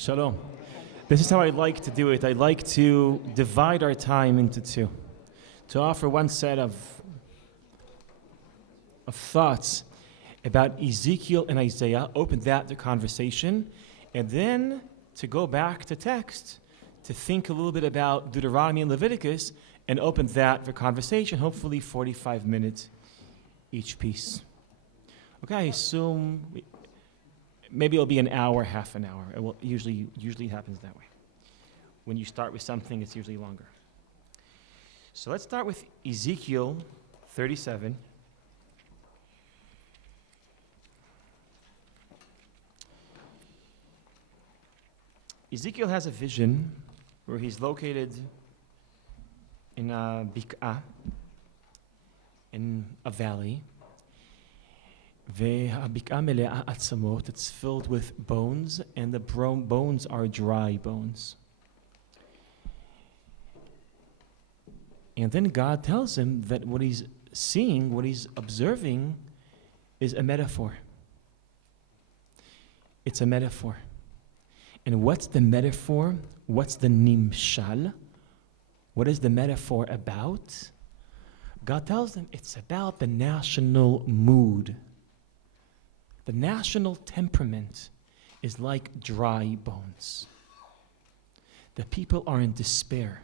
Shalom. This is how I like to do it. I like to divide our time into two. To offer one set of thoughts about Ezekiel and Isaiah, open that to conversation, and then to go back to text, to think a little bit about Deuteronomy and Leviticus, and open that for conversation, hopefully 45 minutes each piece. Okay, I assume maybe it'll be an hour, half an hour. It will usually happens that way. When you start with something, it's usually longer. So let's start with Ezekiel 37. Ezekiel has a vision where he's located in a bik'ah, in a valley. It's filled with bones, and the bones are dry bones. And then God tells him that what he's seeing, what he's observing, is a metaphor. It's a metaphor. And what's the metaphor? What's the nimshal? What is the metaphor about? God tells them it's about the national mood. The national temperament is like dry bones. The people are in despair.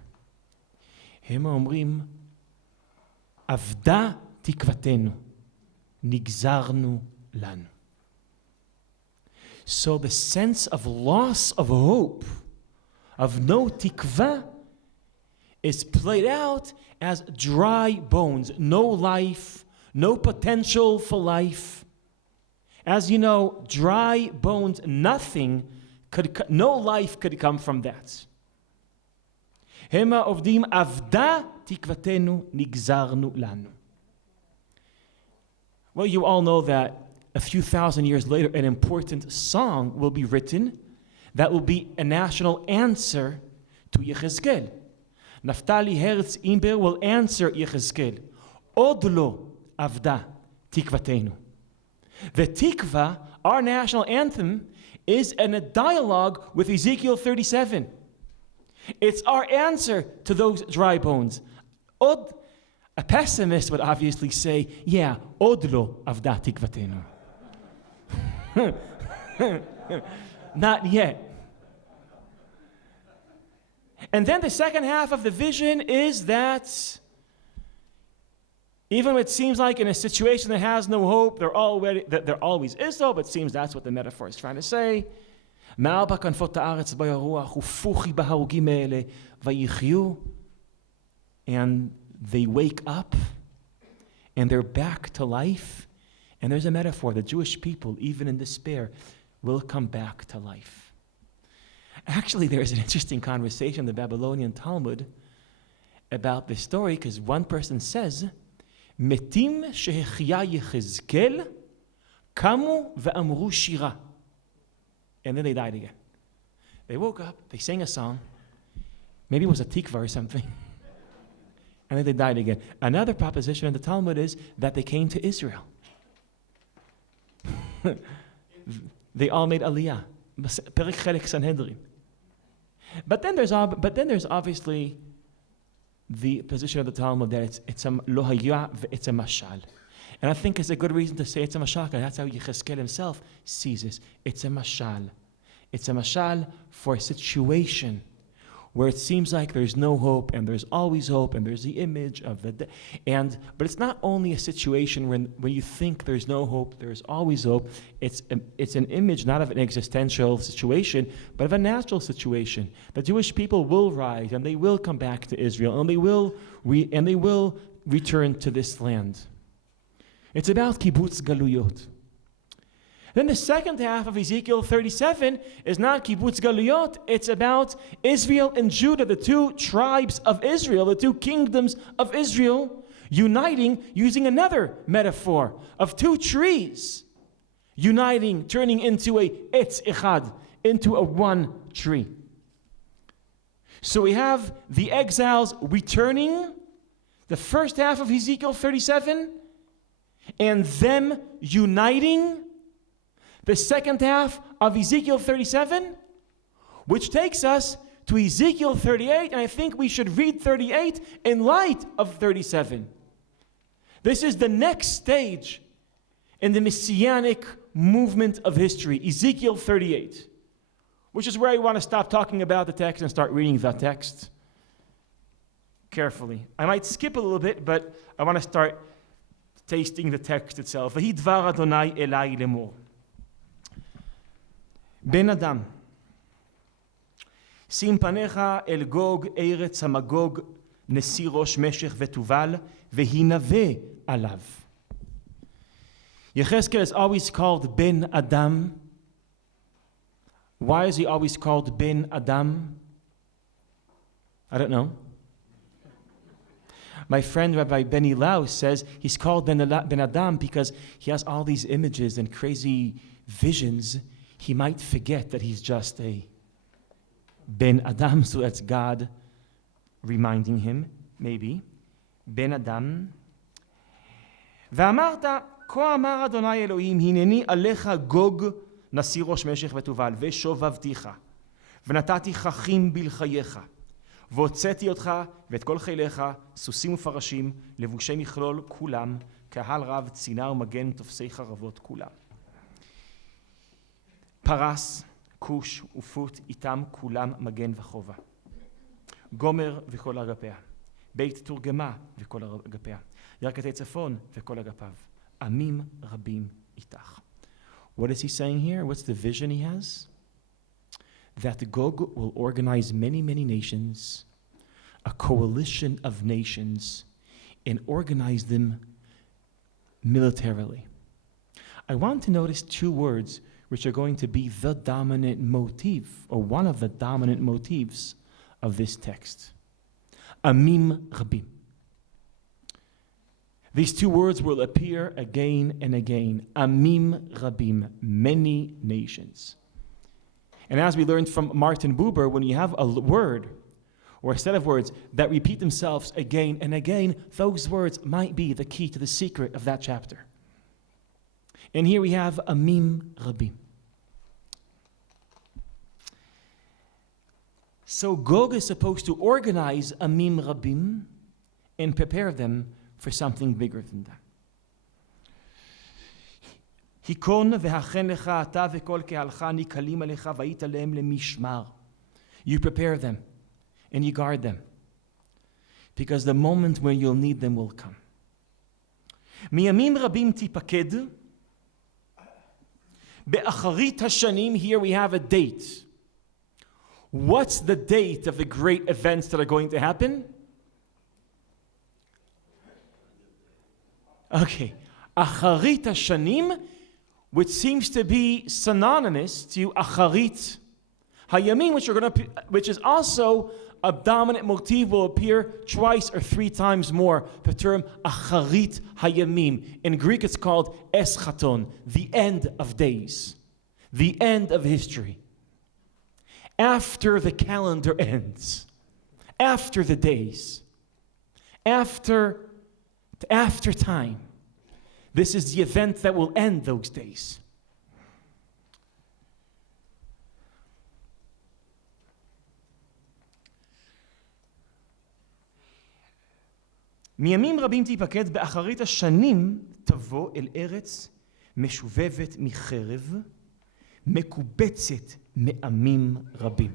הם אומרים, אבדה תקוותנו, נגזרנו לנו. So the sense of loss of hope, of no tikva, is played out as dry bones, no life, no potential for life. As you know, dry bones, no life could come from that. Hema ovdim avda tikvatenu nigzarnu lanu. Well, you all know that a few thousand years later, an important song will be written that will be a national answer to Yechezkel. Naftali Herz Imber will answer Yechezkel. Odlo avda tikvatenu. The Tikva, our national anthem, is in a dialogue with Ezekiel 37. It's our answer to those dry bones. A pessimist would obviously say, yeah, Odlo avda tikvatenu. Not yet. And then the second half of the vision is that even when it seems like in a situation that has no hope, there always is hope. It seems that's what the metaphor is trying to say. And they wake up, and they're back to life. And there's a metaphor. The Jewish people, even in despair, will come back to life. Actually, there's an interesting conversation in the Babylonian Talmud about this story, because one person says, Metim shehechya Yechezkel kamu ve'amru shira. And then they died again. They woke up, they sang a song, maybe it was a tikva or something, and then they died again. Another proposition in the Talmud is that they came to Israel. They all made aliyah. Perek Chelek Sanhedrin. But then there's obviously the position of the Talmud that it's a lohaya, it's a mashal. And I think it's a good reason to say it's a mashal, because that's how Yechezkel himself sees it. It's a mashal. It's a mashal for a situation where it seems like there's no hope, and there's always hope, and there's the image of but it's not only a situation when you think there's no hope, there's always hope. It's an image not of an existential situation, but of a natural situation. The Jewish people will rise, and they will come back to Israel, and they will return to this land. It's about kibbutz galuyot. Then the second half of Ezekiel 37 is not kibbutz galuyot, it's about Israel and Judah, the two tribes of Israel, the two kingdoms of Israel, uniting using another metaphor of two trees, uniting, turning into a etz echad, into a one tree. So we have the exiles returning, the first half of Ezekiel 37, and them uniting. The second half of Ezekiel 37, which takes us to Ezekiel 38, and I think we should read 38 in light of 37. This is the next stage in the messianic movement of history, Ezekiel 38, which is where I want to stop talking about the text and start reading the text carefully. I might skip a little bit, but I want to start tasting the text itself. V'hi dvar Adonai elai lemor. Ben Adam, שים פניך אל גוג ארץ המגוג נשיא ראש משך ותובל והינבא עליו. Yechezkel is always called Ben Adam. Why is he always called Ben Adam? I don't know. My friend Rabbi Benny Lau says he's called Ben Adam because he has all these images and crazy visions. He might forget that he's just a Ben Adam, so that's God reminding him, maybe. Ben Adam. ואמרת, כה אמר אדוני אלוהים, הנני עליך גוג נשיא ראש משך ותובל, ושובבתיך, ונתתי חכים בלחייך, והוצאתי אותך ואת כל חיליך, סוסים ופרשים, לבושי מכלול כולם, קהל רב, צינה ומגן, תופסי חרבות כולם. פרס, כוש ופוט, איתם כולם מגן וחובה. גומר וכל אגפיה. בית תורגמה וכל אגפיה. ירכתי צפון וכל אגפיו. עמים רבים איתך. What is he saying here? What's the vision he has? That Gog will organize many, many nations, a coalition of nations, and organize them militarily. I want to notice two words which are going to be the dominant motif, or one of the dominant motifs of this text. Amim Rabim. These two words will appear again and again. Amim Rabim, many nations. And as we learned from Martin Buber, when you have a word or a set of words that repeat themselves again and again, those words might be the key to the secret of that chapter. And here we have Amim Rabim. So Gog is supposed to organize Amim Rabim and prepare them for something bigger than that. היכון והכן לך אתה וכל קהלך נקהלים עליך והיית להם למשמר. You prepare them and you guard them, because the moment when you'll need them will come. מימים רבים תיפקד. באחרית השנים, here we have a date. What's the date of the great events that are going to happen? Okay. Acharit hashanim, which seems to be synonymous to Acharit Hayamim, which is also a dominant motif, will appear twice or three times more. The term Acharit Hayamim. In Greek it's called Eschaton, the end of days, the end of history. After the calendar ends, after the days, after time. This is the event that will end those days. מימים רבים תיפקד, באחרית השנים תבוא אל ארץ משובבת מחרב, מקובצת מעמים רבים.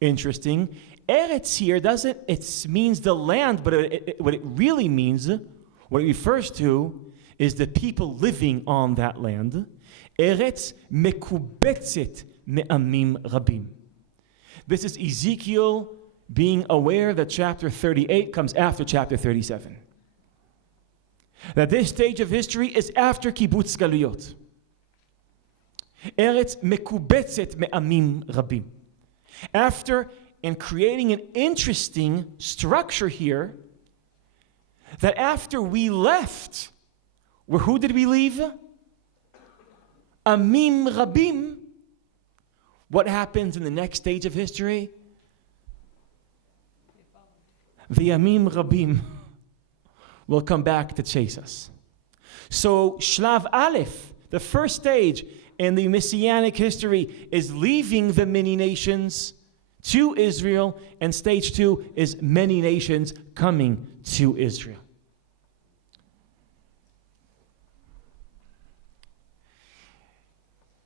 Interesting. Eretz here it means the land, but what it really means, what it refers to, is the people living on that land. Eretz mekubetzet me'amim rabim. This is Ezekiel being aware that chapter 38 comes after chapter 37. That this stage of history is after kibbutz galuyot. Eretz mekubetzet me'amim rabim. After, in creating an interesting structure here, that after we left, who did we leave? Amim Rabim. What happens in the next stage of history? The Amim Rabim will come back to chase us. So Shlav Aleph, the first stage, in the Messianic history is leaving the many nations to Israel, and stage 2 is many nations coming to Israel.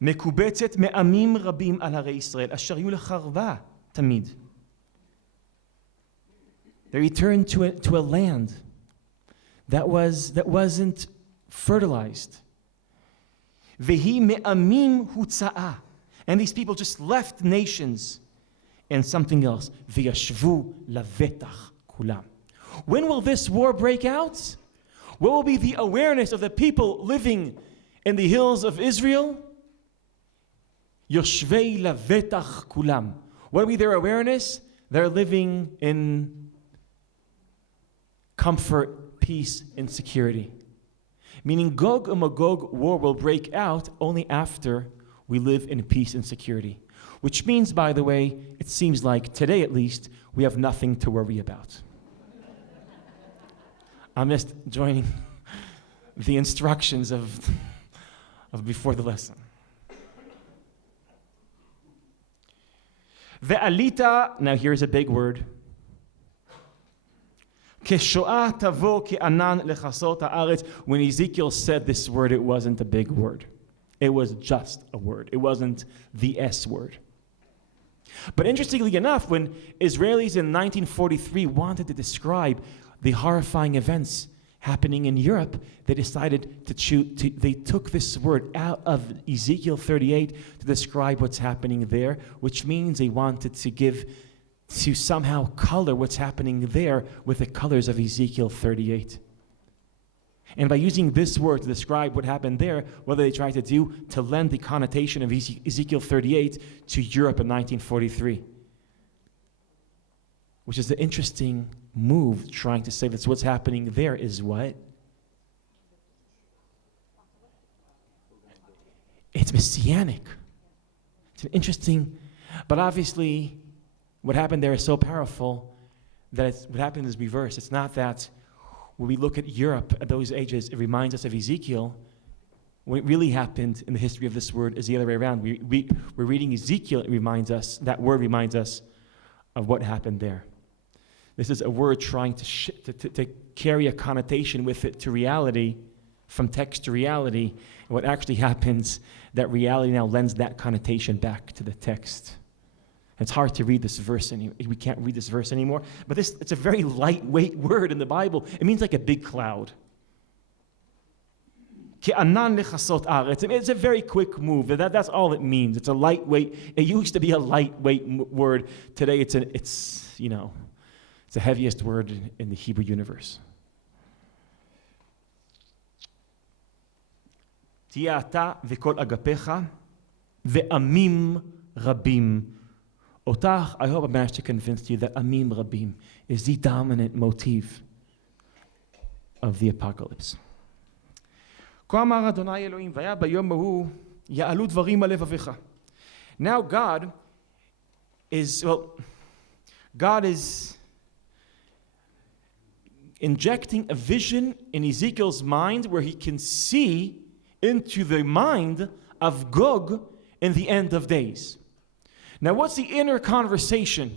מקובצת מעמים רבים על הרי ישראל, אשר יהיו לחרבה תמיד. They returned to a land that wasn't fertilized. והיא מעמים הוצאה. And these people just left nations. And something else. וישבו לבטח כולם. When will this war break out? What will be the awareness of the people living in the hills of Israel? יושבי לבטח כולם. What will be their awareness? They're living in comfort, peace, and security. Meaning Gog and Magog war will break out only after we live in peace and security. Which means, by the way, it seems like today at least, we have nothing to worry about. I'm just joining the instructions of before the lesson. Ve'alita, now here's a big word. Keshoah tavo ke'anan lechasot ha'aretz. When Ezekiel said this word, it wasn't a big word. It was just a word. It wasn't the S word. But interestingly enough, when Israelis in 1943 wanted to describe the horrifying events happening in Europe, they decided they took this word out of Ezekiel 38 to describe what's happening there, which means they wanted to somehow color what's happening there with the colors of Ezekiel 38. And by using this word to describe what happened there, what they tried to do to lend the connotation of Ezekiel 38 to Europe in 1943. Which is the interesting move, trying to say that what's happening there is what? It's messianic. It's an interesting, but obviously what happened there is so powerful that what happened is reverse. It's not that when we look at Europe at those ages, it reminds us of Ezekiel. What really happened in the history of this word is the other way around. We're reading Ezekiel, that word reminds us of what happened there. This is a word trying to carry a connotation with it to reality, from text to reality. And what actually happens, that reality now lends that connotation back to the text. It's hard to read this verse we can't read this verse anymore. But it's a very lightweight word in the Bible. It means like a big cloud. It's a very quick move. That's all it means. It's a lightweight. It used to be a lightweight word. Today it's the heaviest word in the Hebrew universe. תהיה אתה וכל אגפיך ועמים רבים. Otach, I hope I managed to convince you that Amim Rabim is the dominant motif of the apocalypse. Now God is injecting a vision in Ezekiel's mind where he can see into the mind of Gog in the end of days. Now, what's the inner conversation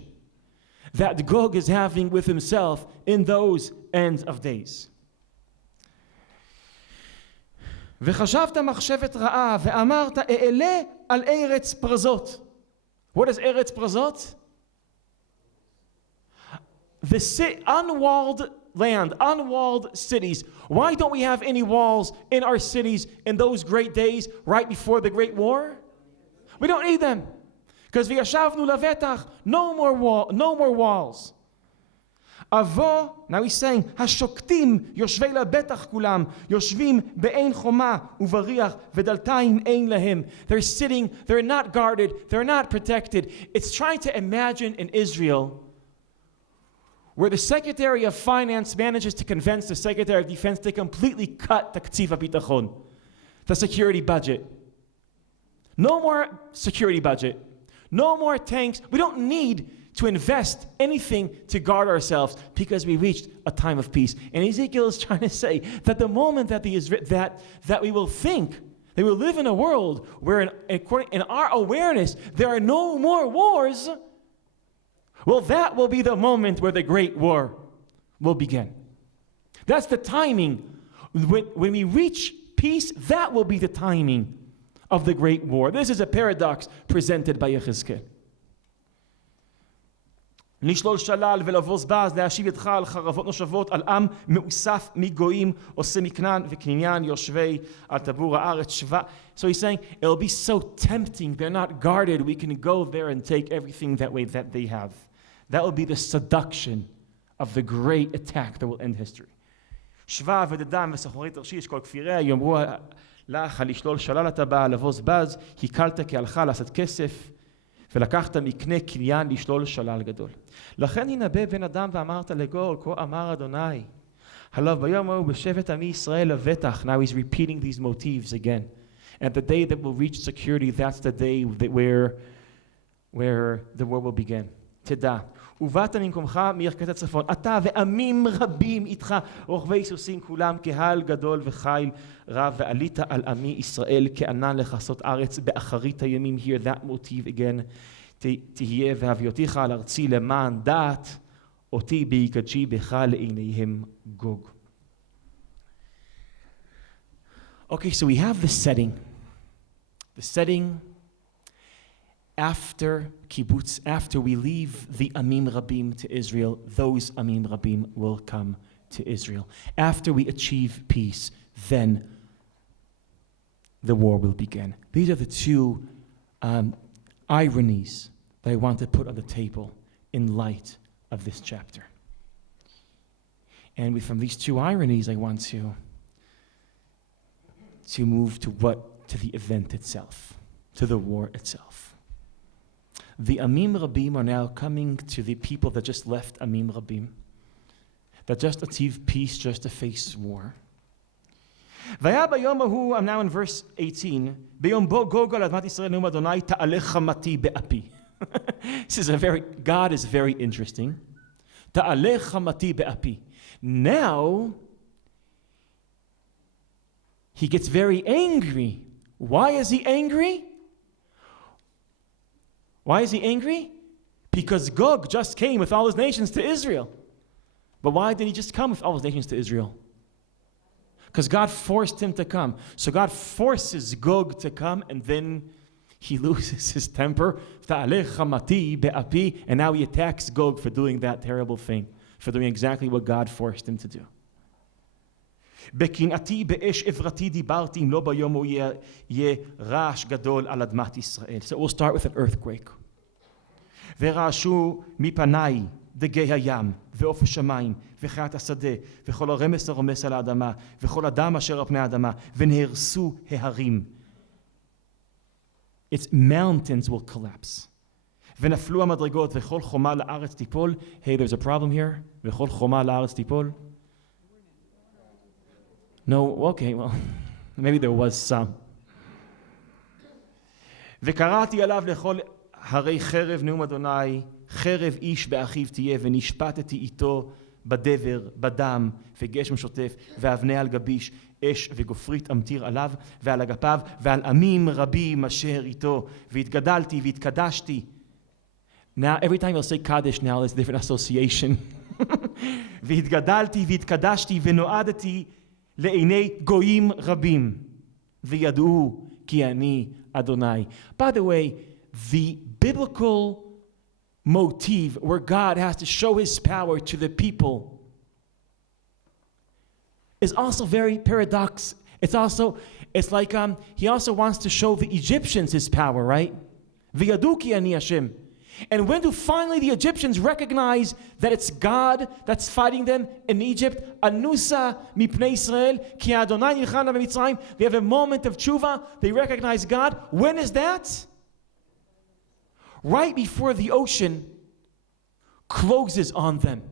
that Gog is having with himself in those ends of days? וחשבת מחשבת רעה ואמרת אעלה על ארץ פרזות. What is ארץ פרזות? The unwalled land, unwalled cities. Why don't we have any walls in our cities in those great days right before the Great War? We don't need them. Because וישבנו לבטח, no more walls. אבוא, now he's saying, השוקטים יושבי לבטח כולם, יושבים באין חומה ובריח ודלתיים אין להם. They're sitting, they're not guarded, they're not protected. It's trying to imagine in Israel where the Secretary of Finance manages to convince the Secretary of Defense to completely cut the Ktziv HaBitachon, the security budget. No more security budget. No more tanks. We don't need to invest anything to guard ourselves because we reached a time of peace. And Ezekiel is trying to say that the moment that we will think that we'll live in a world where, in our awareness, there are no more wars, well, that will be the moment where the great war will begin. That's the timing. When we reach peace, that will be the timing of the great war. This is a paradox presented by Ezekiel. לשלול שלל ולבוז בז, להשיב ידך על חרבות נושבות, על עם מאוסף מגויים, עושה מקנן וקניין, יושבי על טבור הארץ שווה. So he's saying, it'll be so tempting, they're not guarded, we can go there and take everything that way that they have. That will be the seduction of the great attack that will end history. שווה ודדם וסחורי תרשיש, כל כפיריה יאמרו לך, לשלול שלל אתה בא, לבוז בז, הקלת כהלכה לעשות כסף, ולקחת מקנה קניין לשלול שלל גדול. לכן הנבא בן אדם ואמרת לגור, כה אמר אדוני, הלא ביום ההוא בשבט עמי ישראל לבטח. Now he's repeating these motifs again. And the day that will reach security, that's the day that where the war will begin. תדע, ובאת ממקומך מירכת הצפון, אתה ועמים רבים איתך, רוכבי סוסים כולם, קהל גדול וחיל רב, ועלית על עמי ישראל כענן לכסות ארץ באחרית הימים. Hear that motif again. תהיה והביאותיך על ארצי למען דעת אותי בהיקדשי בך לעיניהם גוג. Okay, so we have the setting. The setting after kibbutz, after we leave the Amim Rabim to Israel, those Amim Rabim will come to Israel. After we achieve peace, then the war will begin. These are the two ironies that I want to put on the table in light of this chapter. And from these two ironies, I want to move to the event itself, to the war itself. The Amim Rabim are now coming to the people that just left Amim Rabim, that just achieved peace just to face war. והיה ביום ההוא, I'm now in verse 18, ביום בו גוג על אדמת ישראל נאום אדוני תעלה חמתי באפי. God is very interesting. תעלה חמתי באפי. Now, he gets very angry. Why is he angry? Why is he angry? Because Gog just came with all his nations to Israel. But why did he just come with all his nations to Israel? Because God forced him to come. So God forces Gog to come, and then he loses his temper. And now he attacks Gog for doing that terrible thing, for doing exactly what God forced him to do. בקנאתי באש עברתי דיברתי אם לא ביום הוא יהיה רעש גדול על אדמת ישראל. So we'll start with an earthquake. ורעשו מפניי דגי הים ועוף השמיים וחיית השדה וכל הרמס הרומס על האדמה וכל אדם אשר על פני האדמה ונהרסו ההרים. Its mountains will collapse. ונפלו המדרגות וכל חומה לארץ תיפול. Hey, there's a problem here. וכל חומה לארץ תיפול. No, okay, well, maybe there was some. וקראתי עליו לכל הרי חרב נאום אדוני, חרב איש באחיו תהיה, ונשפטתי איתו בדבר, בדם, וגשם שוטף, ואבני על גביש, אש וגופרית אמטיר עליו, ועל אגפיו, ועל עמים רבים אשר איתו, והתגדלתי והתקדשתי. Now, every time you'll say Kaddish now, there's a different association. והתגדלתי והתקדשתי ונועדתי לעיני גויים רבים, וידעו כי אני אדוני. By the way, the biblical motif where God has to show his power to the people is also very paradox. It's like he also wants to show the Egyptians his power, right? וידעו כי אני השם. And when do finally the Egyptians recognize that it's God that's fighting them in Egypt? Anusa mipnei Israel, ki Adonai nilchana b'Mitzrayim. They have a moment of tshuva. They recognize God. When is that? Right before the ocean closes on them.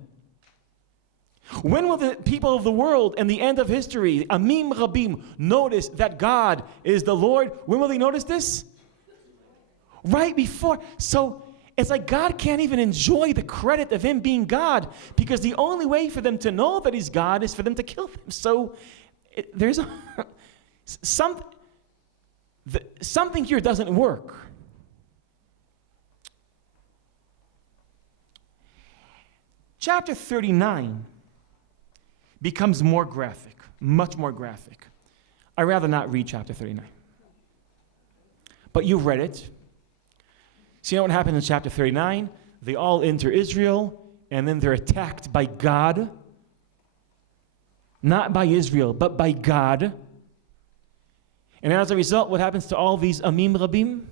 When will the people of the world and the end of history, Amim Rabim, notice that God is the Lord? When will they notice this? Right before. So it's like God can't even enjoy the credit of him being God, because the only way for them to know that he's God is for them to kill him. So there's something here doesn't work. Chapter 39 becomes more graphic, much more graphic. I'd rather not read chapter 39. But you've read it. So you know what happens in chapter 39? They all enter Israel, and then they're attacked by God. Not by Israel, but by God. And as a result, what happens to all these Amim Rabim?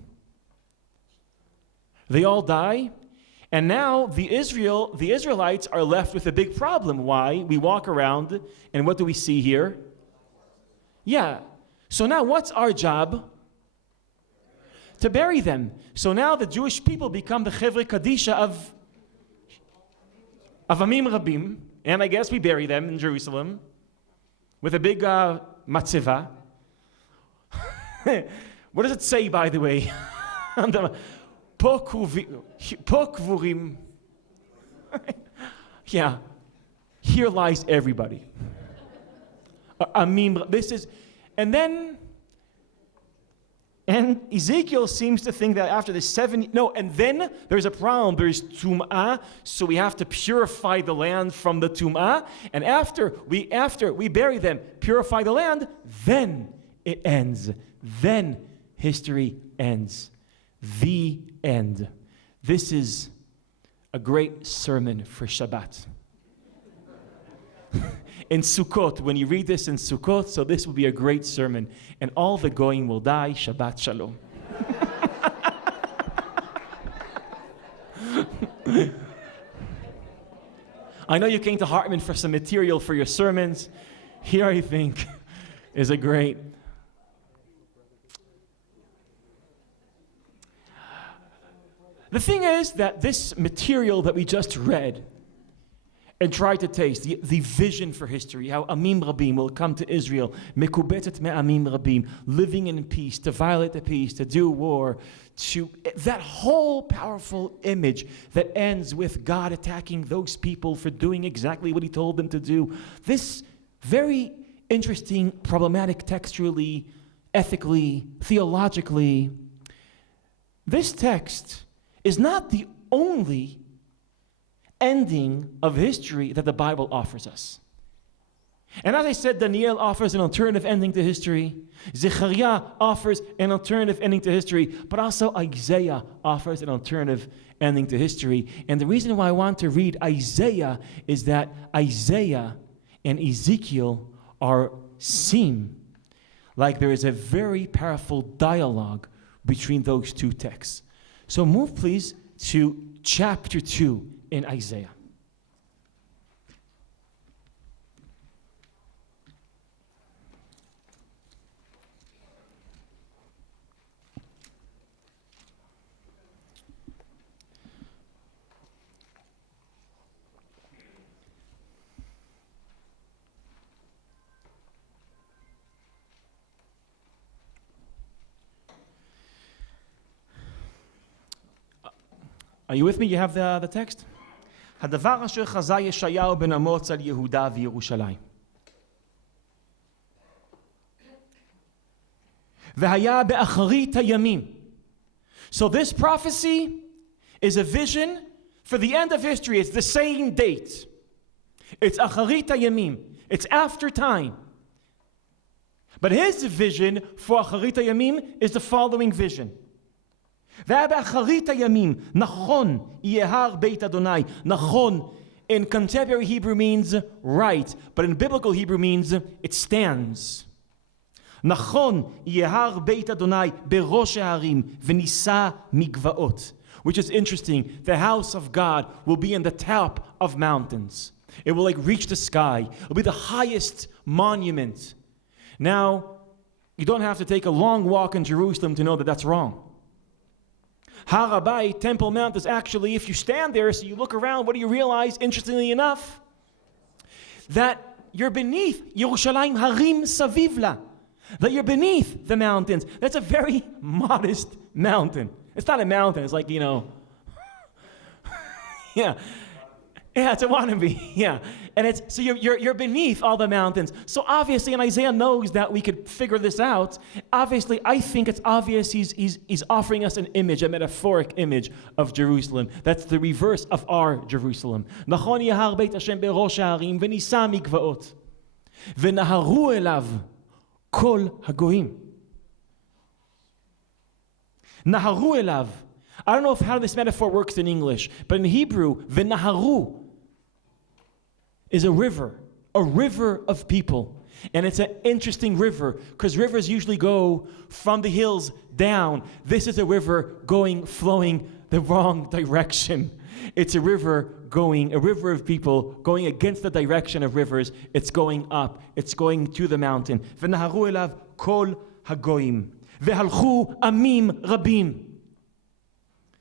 They all die. And now the Israelites are left with a big problem. Why? We walk around, and what do we see here? Yeah. So now what's our job? To bury them. So now the Jewish people become the Chevre Kadisha of Amim Rabim. And I guess we bury them in Jerusalem with a big matzeva. What does it say, by the way? Pokvurim. Yeah. Here lies everybody. This is, and Ezekiel seems to think that after the and then there's a problem. There's tum'ah, so we have to purify the land from the tum'ah, and after we bury them, purify the land, then it ends. Then history ends. The end. This is a great sermon for Shabbat. In Sukkot, when you read this in Sukkot, so this will be a great sermon. And all the goyim will die. Shabbat Shalom. I know you came to Hartman for some material for your sermons. Here, I think, is a great... The thing is that this material that we just read and tried to taste, the vision for history, how Amim Rabim will come to Israel, mekubetet me'amim Rabim, living in peace, to violate the peace, to do war, that whole powerful image that ends with God attacking those people for doing exactly what he told them to do. This very interesting, problematic textually, ethically, theologically, this text is not the only ending of history that the Bible offers us. And as I said, Daniel offers an alternative ending to history. Zechariah offers an alternative ending to history. But also Isaiah offers an alternative ending to history. And the reason why I want to read Isaiah is that Isaiah and Ezekiel seem like there is a very powerful dialogue between those two texts. So move, please, to chapter 2 in Isaiah. Are you with me? You have the text? הדבר אשר חזה ישעיהו בן אמוץ על יהודה וירושלים. והיה באחרית הימים. So this prophecy is a vision for the end of history. It's the same date. It's אחרית הימים. It's after time. But his vision for אחרית הימים is the following vision. באחרית הימים, נכון יהיה הר בית אדוני. נכון in contemporary Hebrew means right, but in biblical Hebrew means it stands. נכון יהיה הר בית אדוני בראש ההרים ונישא מגבעות. Which is interesting. The house of God will be in the top of mountains. It will reach the sky. It will be the highest monument. Now, you don't have to take a long walk in Jerusalem to know that that's wrong. Har HaBayit, Temple Mount, is actually, if you stand there, so you look around, what do you realize, interestingly enough? That you're beneath Yerushalayim Harim Savivla. That you're beneath the mountains. That's a very modest mountain. It's not a mountain. It's yeah. Yeah, it's a wannabe. Yeah, and it's so you're beneath all the mountains. So obviously, and Isaiah knows that we could figure this out. Obviously, I think it's obvious he's offering us an image, a metaphoric image of Jerusalem. That's the reverse of our Jerusalem. Nachon yahar beit Hashem berosh ha'arim v'nisa mikvaot v'naharu elav kol hagoyim. Naharu elav. I don't know how this metaphor works in English, but in Hebrew, v'naharu is a river of people. And it's an interesting river, because rivers usually go from the hills down. This is a river flowing the wrong direction. It's a river of people going against the direction of rivers. It's going up. It's going to the mountain. V'naharu elav kol hagoyim. V'halchu amim rabim.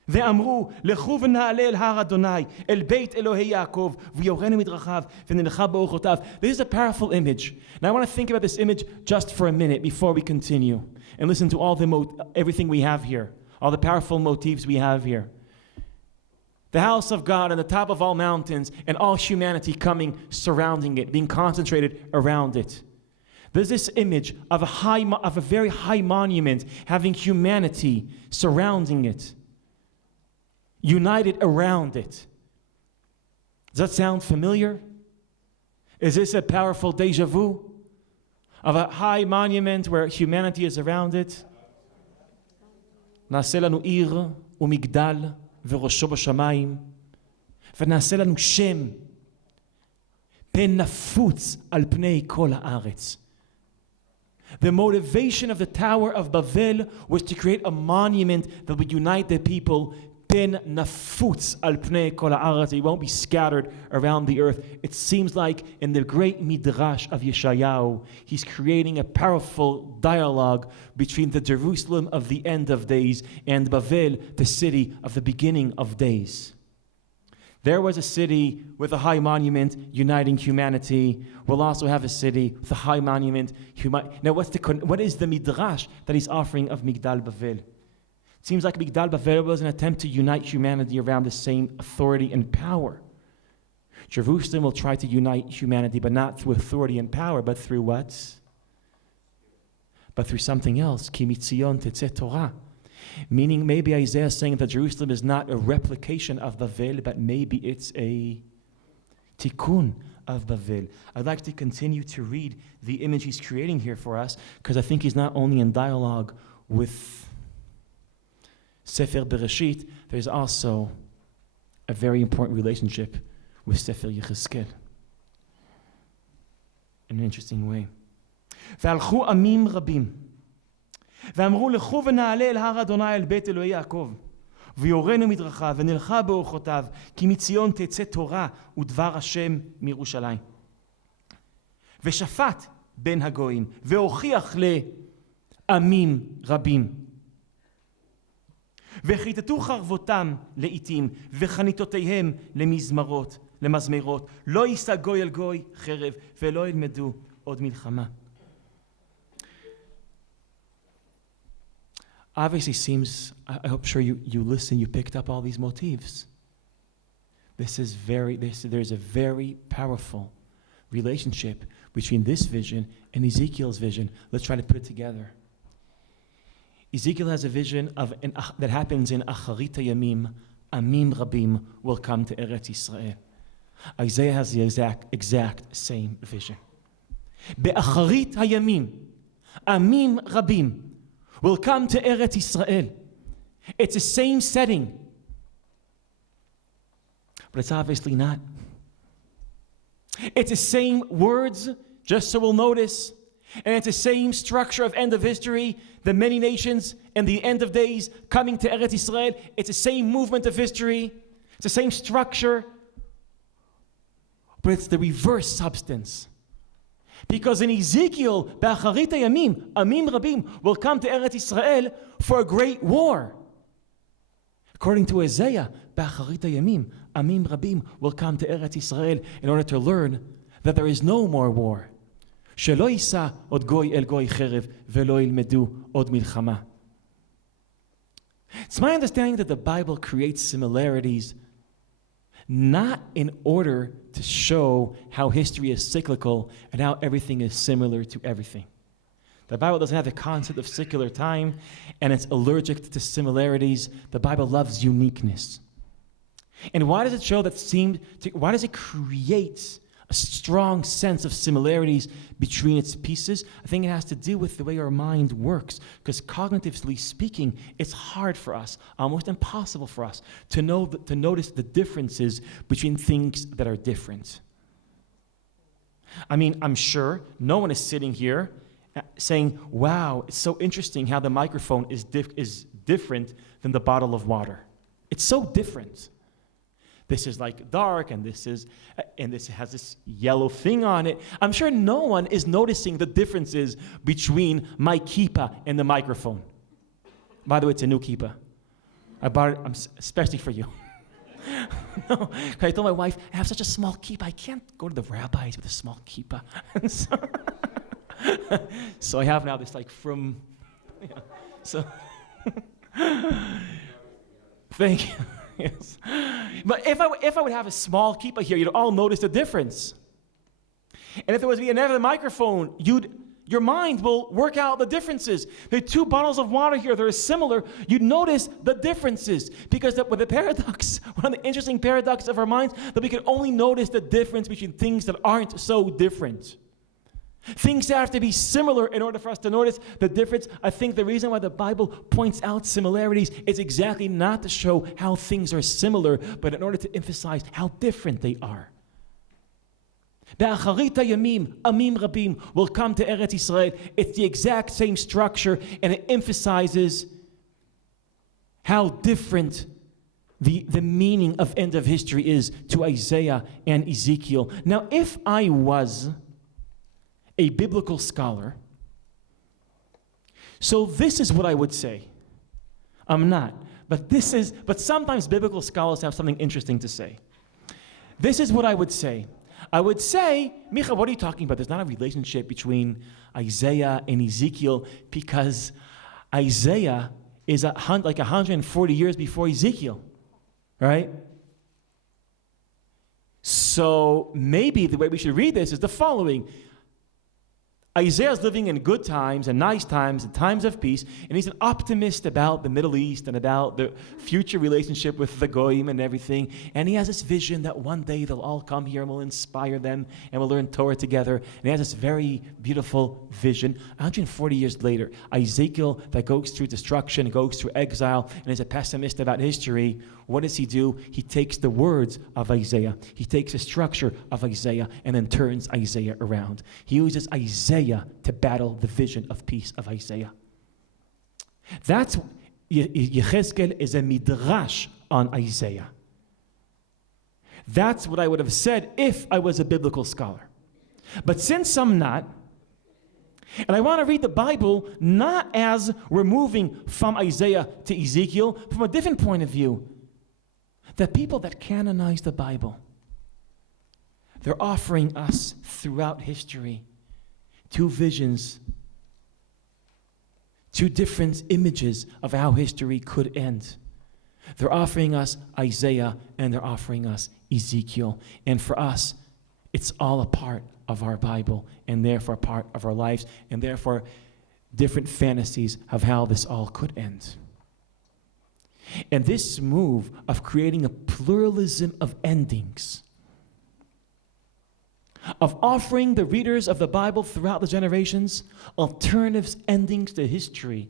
ואמרו, לכו ונעלה אל הר אדוני, אל בית אלוהי יעקב, ויורנו מדרכיו, ונלכה באורחותיו. This is a powerful image. Now I want to think about this image just for a minute before we continue. And listen to all everything we have here. All the powerful motifs we have here. The house of God on the top of all mountains, and all humanity coming, surrounding it, being concentrated around it. There's this image of a very high monument, having humanity surrounding it. United around it. Does that sound familiar? Is this a powerful deja vu of a high monument where humanity is around it? נעשה לנו עיר ומגדל וראשו בשמיים ונעשה לנו שם פן נפוץ על פני כל הארץ. The motivation of the Tower of Babel was to create a monument that would unite the people. Ben nafutz al pnei kol haaretz. It won't be scattered around the earth. It seems like in the great midrash of Yeshayahu, he's creating a powerful dialogue between the Jerusalem of the end of days and Babel, the city of the beginning of days. There was a city with a high monument uniting humanity. We'll also have a city with a high monument. Now, what is the midrash that he's offering of Migdal Babel? Seems like Migdal Babel was an attempt to unite humanity around the same authority and power. Jerusalem will try to unite humanity, but not through authority and power, but through what? But through something else. Ki mitzion tetzeh Torah. Meaning maybe Isaiah is saying that Jerusalem is not a replication of Babel, but maybe it's a tikkun of Babel. I'd like to continue to read the image he's creating here for us, because I think he's not only in dialogue with Sefer Bereshit, there's also a very important relationship with Sefer Yechezkel in an interesting way. והלכו עמים רבים, ואמרו לכו ונעלה אל הר אדוני אל בית אלוהי יעקב, ויורנו מדרכיו, ונלכה באורחותיו, כי מציון תצא תורה ודבר השם מירושלים. ושפט בין הגויים, והוכיח לעמים רבים. וכיתתו חרבותם לעתים, וחניתותיהם למזמרות. לא יישא גוי אל גוי חרב, ולא ילמדו עוד מלחמה. Obviously seems, I hope sure you listen, you picked up all these motifs. There's a very powerful relationship between this vision and Ezekiel's vision. Let's try to put it together. Ezekiel has a vision that happens in Acharit HaYamim. Amim Rabim will come to Eretz Yisrael. Isaiah has the exact same vision. Be'acharit HaYamim, Amim Rabim will come to Eretz Yisrael. It's the same setting, but it's obviously not. It's the same words, just so we'll notice. And it's the same structure of end of history, the many nations and the end of days coming to Eretz Yisrael. It's the same movement of history. It's the same structure. But it's the reverse substance. Because in Ezekiel, Ba'acharit HaYamim, Amim Rabim will come to Eretz Yisrael for a great war. According to Isaiah, Ba'acharit HaYamim, Amim Rabim will come to Eretz Yisrael in order to learn that there is no more war. שלא יישא עוד גוי אל גוי חרב ולא ילמדו עוד מלחמה. It's my understanding that the Bible creates similarities not in order to show how history is cyclical and how everything is similar to everything. The Bible doesn't have the concept of secular time, and it's allergic to similarities. The Bible loves uniqueness. And why does it show that why does it create a strong sense of similarities between its pieces? I think it has to do with the way our mind works, because cognitively speaking, it's hard for us, almost impossible for us, to notice the differences between things that are different. I mean, I'm sure no one is sitting here saying, wow, it's so interesting how the microphone is different than the bottle of water. It's so different. This is like dark, and this has this yellow thing on it. I'm sure no one is noticing the differences between my kippah and the microphone. By the way, it's a new kippah. I bought it especially for you. No, I told my wife, I have such a small kippah. I can't go to the rabbis with a small kippah. So I have now this so thank you. Yes. But if I would have a small kippah here, you'd all notice the difference. And if there was to be another microphone, your mind will work out the differences. There are two bottles of water here that are similar. You'd notice the differences. Because with the paradox, one of the interesting paradoxes of our minds, that we can only notice the difference between things that aren't so different. Things have to be similar in order for us to notice the difference. I think the reason why the Bible points out similarities is exactly not to show how things are similar, but in order to emphasize how different they are. Be'acharit hayamim, amim rabim will come to Eretz Yisrael. It's the exact same structure, and it emphasizes how different the meaning of end of history is to Isaiah and Ezekiel. Now, if I was a biblical scholar, so this is what I would say. I'm not, but sometimes biblical scholars have something interesting to say. This is what I would say. I would say, Micha, what are you talking about? There's not a relationship between Isaiah and Ezekiel, because Isaiah is like 140 years before Ezekiel, right? So maybe the way we should read this is the following. Isaiah is living in good times and nice times and times of peace, and he's an optimist about the Middle East and about the future relationship with the Goyim and everything. And he has this vision that one day they'll all come here and we'll inspire them and we'll learn Torah together. And he has this very beautiful vision. 140 years later, Ezekiel, that goes through destruction, goes through exile, and is a pessimist about history. What does he do? He takes the words of Isaiah. He takes the structure of Isaiah and then turns Isaiah around. He uses Isaiah to battle the vision of peace of Isaiah. That's, Yechezkel is a midrash on Isaiah. That's what I would have said if I was a biblical scholar. But since I'm not, and I want to read the Bible not as we're moving from Isaiah to Ezekiel, from a different point of view. The people that canonize the Bible, they're offering us throughout history two visions, two different images of how history could end. They're offering us Isaiah and they're offering us Ezekiel. And for us, it's all a part of our Bible and therefore part of our lives and therefore different fantasies of how this all could end. And this move of creating a pluralism of endings, of offering the readers of the Bible throughout the generations alternative endings to history,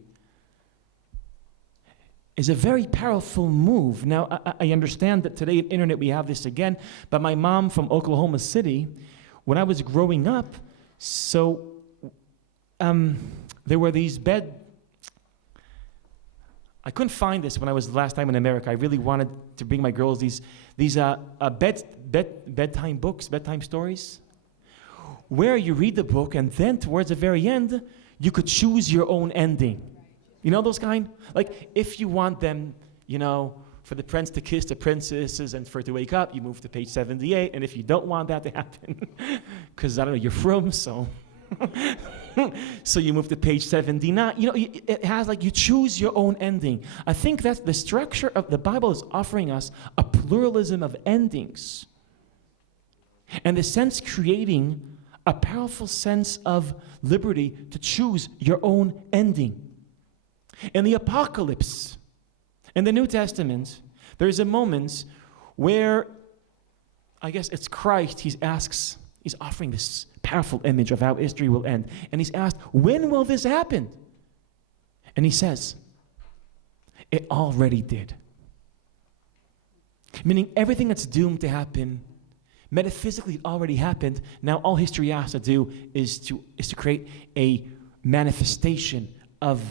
is a very powerful move. Now, I understand that today on the internet we have this again, but my mom from Oklahoma City, when I was growing up, so there were these I couldn't find this when I was the last time in America. I really wanted to bring my girls these bedtime books, bedtime stories, where you read the book and then towards the very end, you could choose your own ending. You know those kind? Like if you want them, for the prince to kiss the princesses and for it to wake up, you move to page 78. And if you don't want that to happen, because, you're from, so So you move to page 79. It has like you choose your own ending. I think that's the structure of the Bible is offering us a pluralism of endings. And the sense creating a powerful sense of liberty to choose your own ending. In the Apocalypse, in the New Testament, there's a moment where, I guess it's Christ, he's offering this powerful image of how history will end. And he's asked, when will this happen? And he says, it already did. Meaning everything that's doomed to happen, metaphysically it already happened. Now all history has to do is to create a manifestation of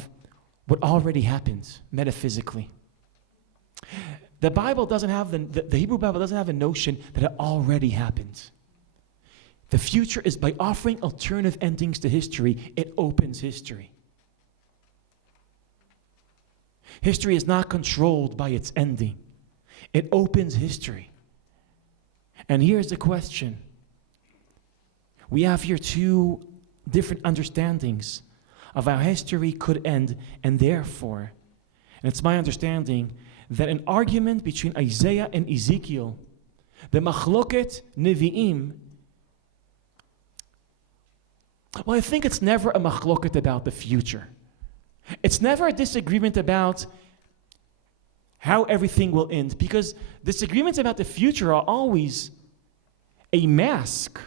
what already happened metaphysically. The Bible doesn't have the Hebrew Bible doesn't have a notion that it already happened. The future is by offering alternative endings to history, it opens history. History is not controlled by its ending. It opens history. And here's the question. We have here two different understandings of how history could end, and therefore, and it's my understanding that an argument between Isaiah and Ezekiel, the machloket nevi'im, well, I think it's never a machloket about the future. It's never a disagreement about how everything will end, because disagreements about the future are always a mask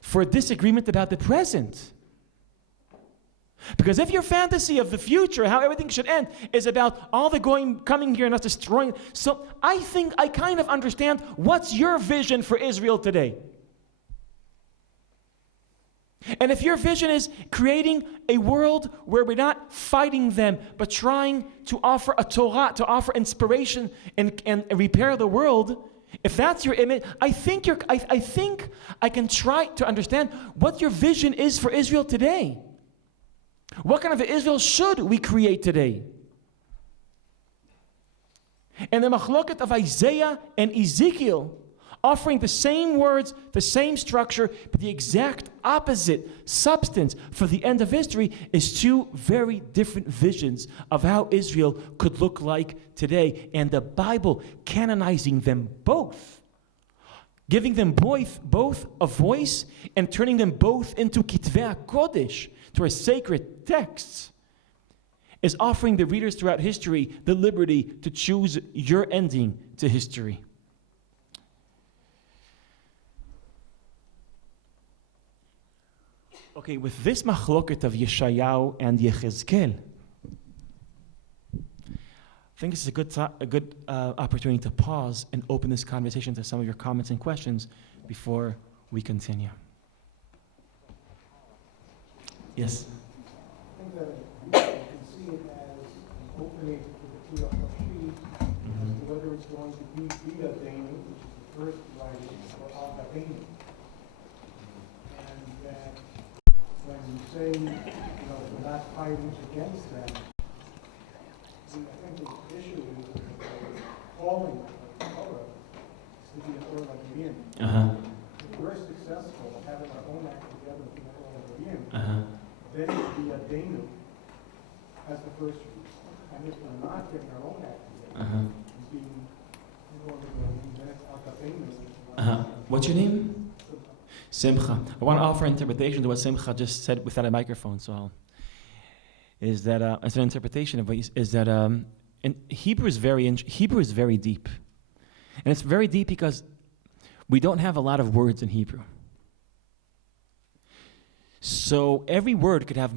for a disagreement about the present. Because if your fantasy of the future, how everything should end, is about all the coming here and us destroying, so I think I kind of understand what's your vision for Israel today. And if your vision is creating a world where we're not fighting them, but trying to offer a Torah, to offer inspiration and repair the world, if that's your image, I think I can try to understand what your vision is for Israel today. What kind of Israel should we create today? And the machloket of Isaiah and Ezekiel, offering the same words, the same structure, but the exact opposite substance for the end of history, is two very different visions of how Israel could look like today. And the Bible canonizing them both, giving them both a voice and turning them both into kitvei HaKodesh, to our sacred texts, is offering the readers throughout history the liberty to choose your ending to history. Okay, with this machloket of Yeshayahu and Yechezkel, I think this is a good opportunity to pause and open this conversation to some of your comments and questions before we continue. Yes? I think that you can see it as an opening to the Torah as to whether it's going to be Biyadenu, which is the first writing, or Al-Dabenu. And that when you say, we're not fighting against them, I think the issue is calling of Torah is to be an Or Lagim. If we're successful having our own act together with the Or Lagim, then it would be a Denu as the first fruits. And if we're not getting our own act together, it's being then it's Al-Dabenu. What's your name? Simcha. I want to offer interpretation to what Simcha just said without a microphone. So, is that it's an interpretation of what is that and Hebrew is very deep, and it's very deep because we don't have a lot of words in Hebrew. So every word could have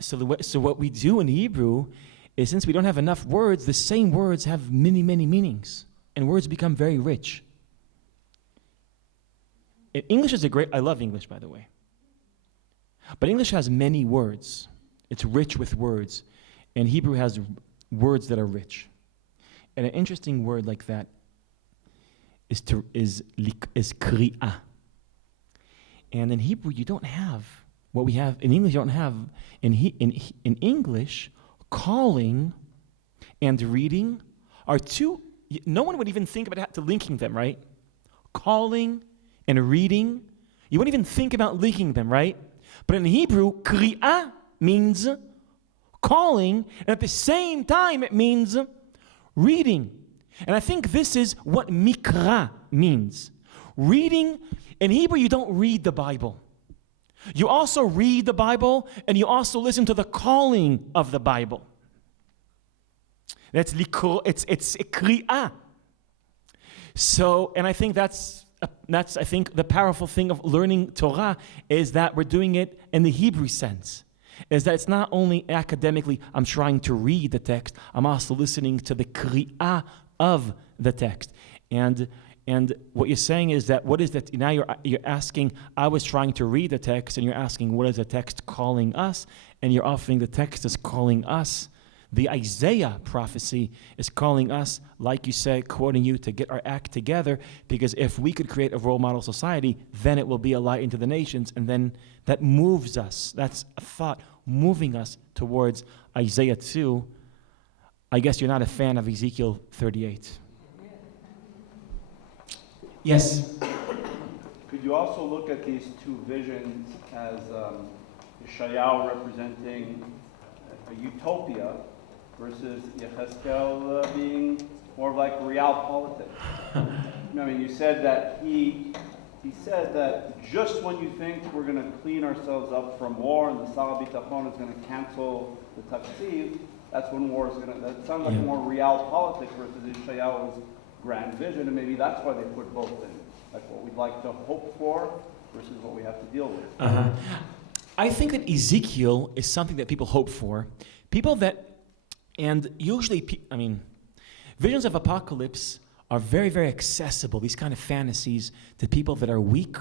so what we do in Hebrew is, since we don't have enough words, the same words have many meanings, and words become very rich. English is I love English, by the way. But English has many words. It's rich with words. And Hebrew has words that are rich. And an interesting word like that is kri'ah. And in Hebrew, you don't have what we have. In English, you don't have. In English, calling and reading are two. No one would even think about linking them, right? Calling and reading, you wouldn't even think about linking them, right? But in Hebrew, kri'ah means calling, and at the same time it means reading. And I think this is what mikra means. Reading, in Hebrew you don't read the Bible. You also read the Bible, and you also listen to the calling of the Bible. It's kri'ah. So, and I think that's I think the powerful thing of learning Torah is that we're doing it in the Hebrew sense. Is that it's not only academically I'm trying to read the text, I'm also listening to the kri'ah of the text. And what you're saying is that what is that? Now you're asking, I was trying to read the text, and you're asking, what is the text calling us? And you're offering the text is calling us. The Isaiah prophecy is calling us, like you said, quoting you, to get our act together, because if we could create a role model society, then it will be a light into the nations, and then that moves us. That's a thought moving us towards Isaiah 2. I guess you're not a fan of Ezekiel 38. Yes? Could you also look at these two visions as Yeshayahu representing a utopia versus Yechezkel being more like real politics? I mean, you said that he said that just when you think we're going to clean ourselves up from war and the Sar Bitachon is going to cancel the Taksiv, that's when war is going to, that sounds like a more real politics versus Yeshayahu's grand vision, and maybe that's why they put both in, like what we'd like to hope for versus what we have to deal with. Uh-huh. I think that Ezekiel is something that people hope for. People that, and usually, visions of apocalypse are very, very accessible, these kind of fantasies, to people that are weak,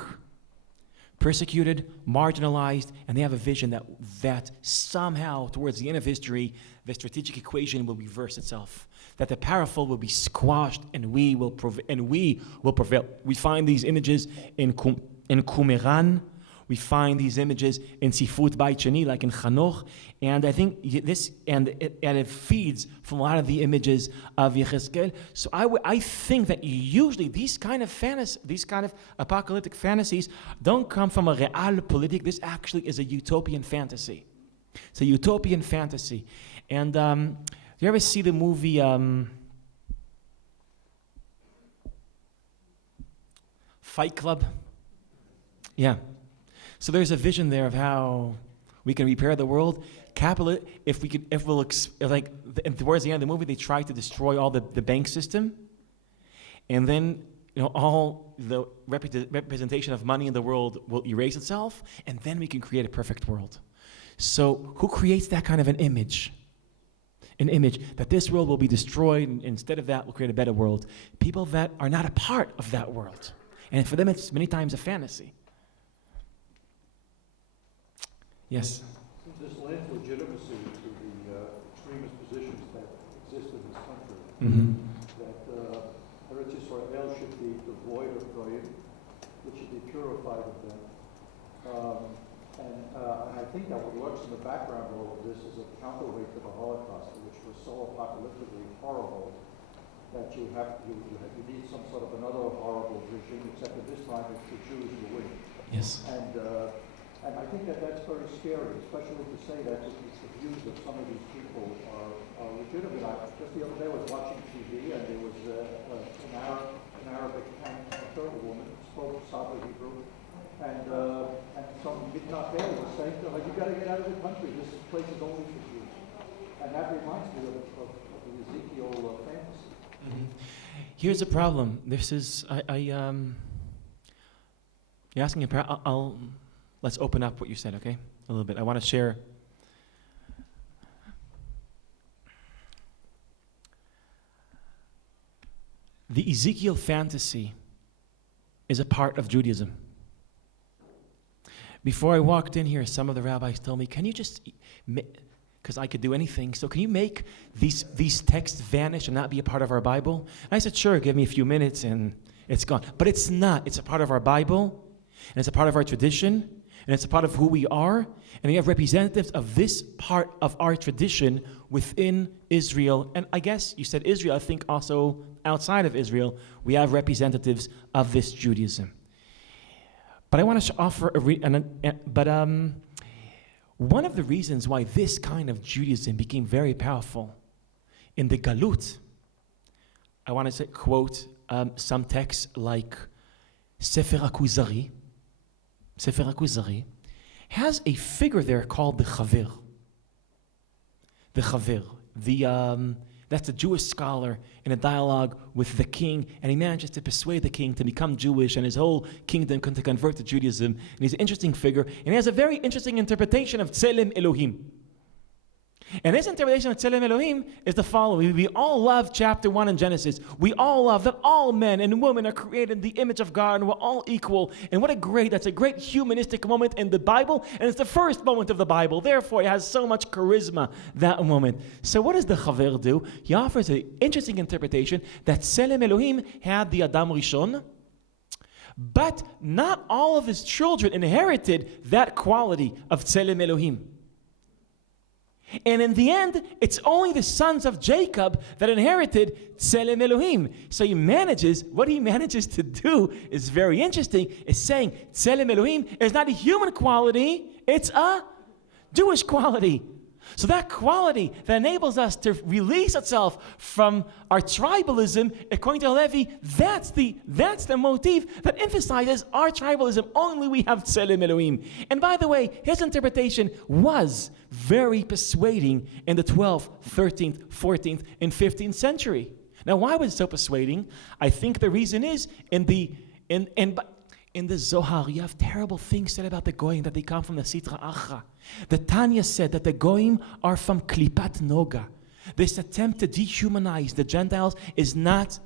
persecuted, marginalized, and they have a vision that somehow, towards the end of history, the strategic equation will reverse itself. That the powerful will be squashed, and we will prevail. We find these images in Qumran. We find these images in Sifut Beit Sheni, like in Chanoch, and I think this, and it feeds from a lot of the images of Yechezkel. So I think that usually these kind of apocalyptic fantasies don't come from a real politic. This actually is a utopian fantasy. It's a utopian fantasy. And you ever see the movie Fight Club? Yeah. So there's a vision there of how we can repair the world. Towards the end of the movie, they try to destroy all the bank system, and then all the representation of money in the world will erase itself, and then we can create a perfect world. So who creates that kind of an image? An image that this world will be destroyed, and instead of that, we'll create a better world. People that are not a part of that world, and for them, it's many times a fantasy. Yes. This lends legitimacy to the extremist positions that exist in this country. Mm-hmm. That Eretz Yisrael should be devoid of goyim, it should be purified of them. And I think that what lurks in the background of all of this is a counterweight to the Holocaust, which was so apocalyptically horrible that you need some sort of another horrible regime, except at this time it's the Jews who win. Yes. And I think that that's very scary, especially to say that the views of some of these people are legitimate. Just the other day I was watching TV, and there was an Arabic anchor, a woman who spoke Sabbath Hebrew, and some midnight there was saying to her, "You got to get out of the country. This place is only for Jews." And that reminds me of the Ezekiel fantasy. Mm-hmm. Here's the problem. This is you're asking a let's open up what you said, okay? A little bit. I want to share. The Ezekiel fantasy is a part of Judaism. Before I walked in here, some of the rabbis told me, can you just, because I could do anything, so can you make these texts vanish and not be a part of our Bible? And I said, sure, give me a few minutes and it's gone. But it's not. It's a part of our Bible, and it's a part of our tradition, and it's a part of who we are, and we have representatives of this part of our tradition within Israel. And I guess you said Israel, I think also outside of Israel, we have representatives of this Judaism. But I want to offer one of the reasons why this kind of Judaism became very powerful in the Galut, I want to quote some texts like Sefer HaKuzari. Sefer HaKuzari has a figure there called the Chaver. The Chaver. That's a Jewish scholar in a dialogue with the king, and he manages to persuade the king to become Jewish and his whole kingdom to convert to Judaism. And he's an interesting figure, and he has a very interesting interpretation of Tselem Elohim. And his interpretation of Tselem Elohim is the following. We all love chapter 1 in Genesis. We all love that all men and women are created in the image of God and we're all equal. And that's a great humanistic moment in the Bible, and it's the first moment of the Bible. Therefore, it has so much charisma, that moment. So what does the Chaver do? He offers an interesting interpretation that Tselem Elohim had the Adam Rishon, but not all of his children inherited that quality of Tselem Elohim. And in the end, it's only the sons of Jacob that inherited Tselem Elohim. So what he manages to do is very interesting, is saying Tselem Elohim is not a human quality, it's a Jewish quality. So that quality that enables us to release itself from our tribalism, according to Levi, that's the motif that emphasizes our tribalism. Only we have Tselem Elohim. And by the way, his interpretation was very persuading in the 12th, 13th, 14th, and 15th century. Now, why was it so persuading? I think the reason is in the Zohar, you have terrible things said about the Goyim, that they come from the Sitra Achra. The Tanya said that the Goyim are from Klipat Noga. This attempt to dehumanize the Gentiles is not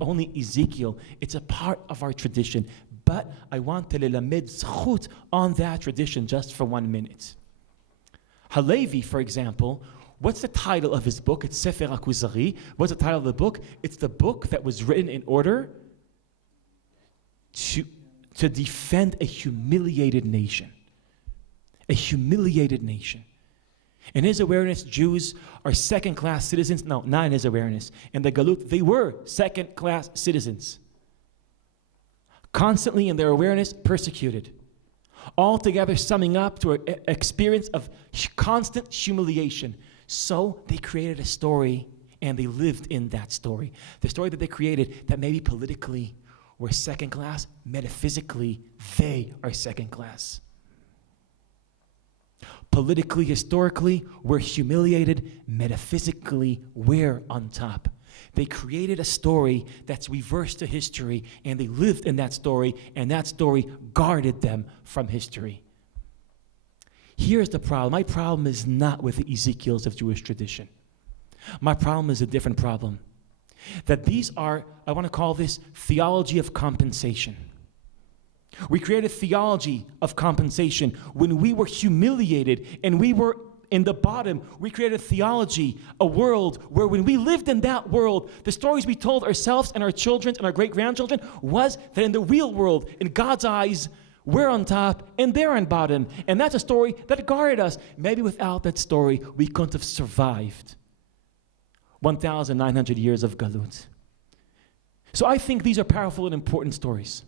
only Ezekiel, it's a part of our tradition. But I want to lelamed zchut on that tradition just for 1 minute. Halevi, for example, what's the title of his book? It's Sefer HaKuzari. What's the title of the book? It's the book that was written in order to defend a humiliated nation. A humiliated nation. In his awareness, Jews are second-class citizens. No, not in his awareness. In the Galut, they were second-class citizens. Constantly in their awareness, persecuted. Altogether summing up to an experience of constant humiliation. So they created a story, and they lived in that story. The story that they created that maybe politically we're second class, metaphysically they are second class. Politically, historically, we're humiliated. Metaphysically, we're on top. They created a story that's reverse to history, and they lived in that story, and that story guarded them from history. Here's the problem. My problem is not with the Ezekiels of Jewish tradition. My problem is a different problem. That these are, I want to call this theology of compensation. We created theology of compensation. When we were humiliated and we were in the bottom, we created theology, a world where when we lived in that world, the stories we told ourselves and our children and our great-grandchildren was that in the real world, in God's eyes, we're on top and they're on bottom. And that's a story that guarded us. Maybe without that story, we couldn't have survived 1,900 years of Galut. So I think these are powerful and important stories.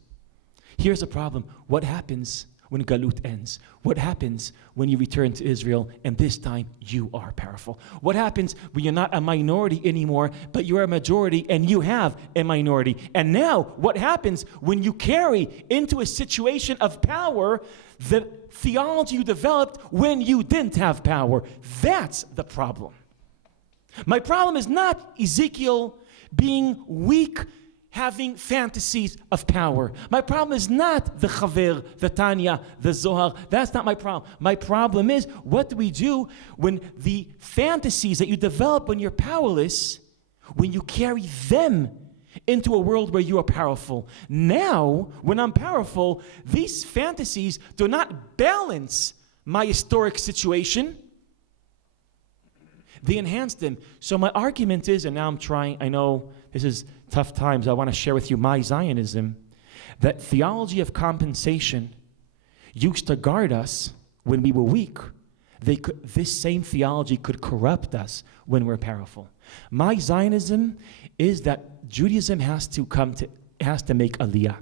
Here's the problem. What happens when Galut ends? What happens when you return to Israel and this time you are powerful? What happens when you're not a minority anymore, but you're a majority and you have a minority? And now what happens when you carry into a situation of power the theology you developed when you didn't have power? That's the problem. My problem is not Ezekiel being weak, having fantasies of power. My problem is not the Chaver, the Tanya, the Zohar. That's not my problem. My problem is, what do we do when the fantasies that you develop when you're powerless, when you carry them into a world where you are powerful? Now, when I'm powerful, these fantasies do not balance my historic situation. They enhance them. So my argument is, and now I'm trying, I know this is tough times, I want to share with you my Zionism, that theology of compensation used to guard us when we were weak. This same theology could corrupt us when we're powerful. My Zionism is that Judaism has to make aliyah.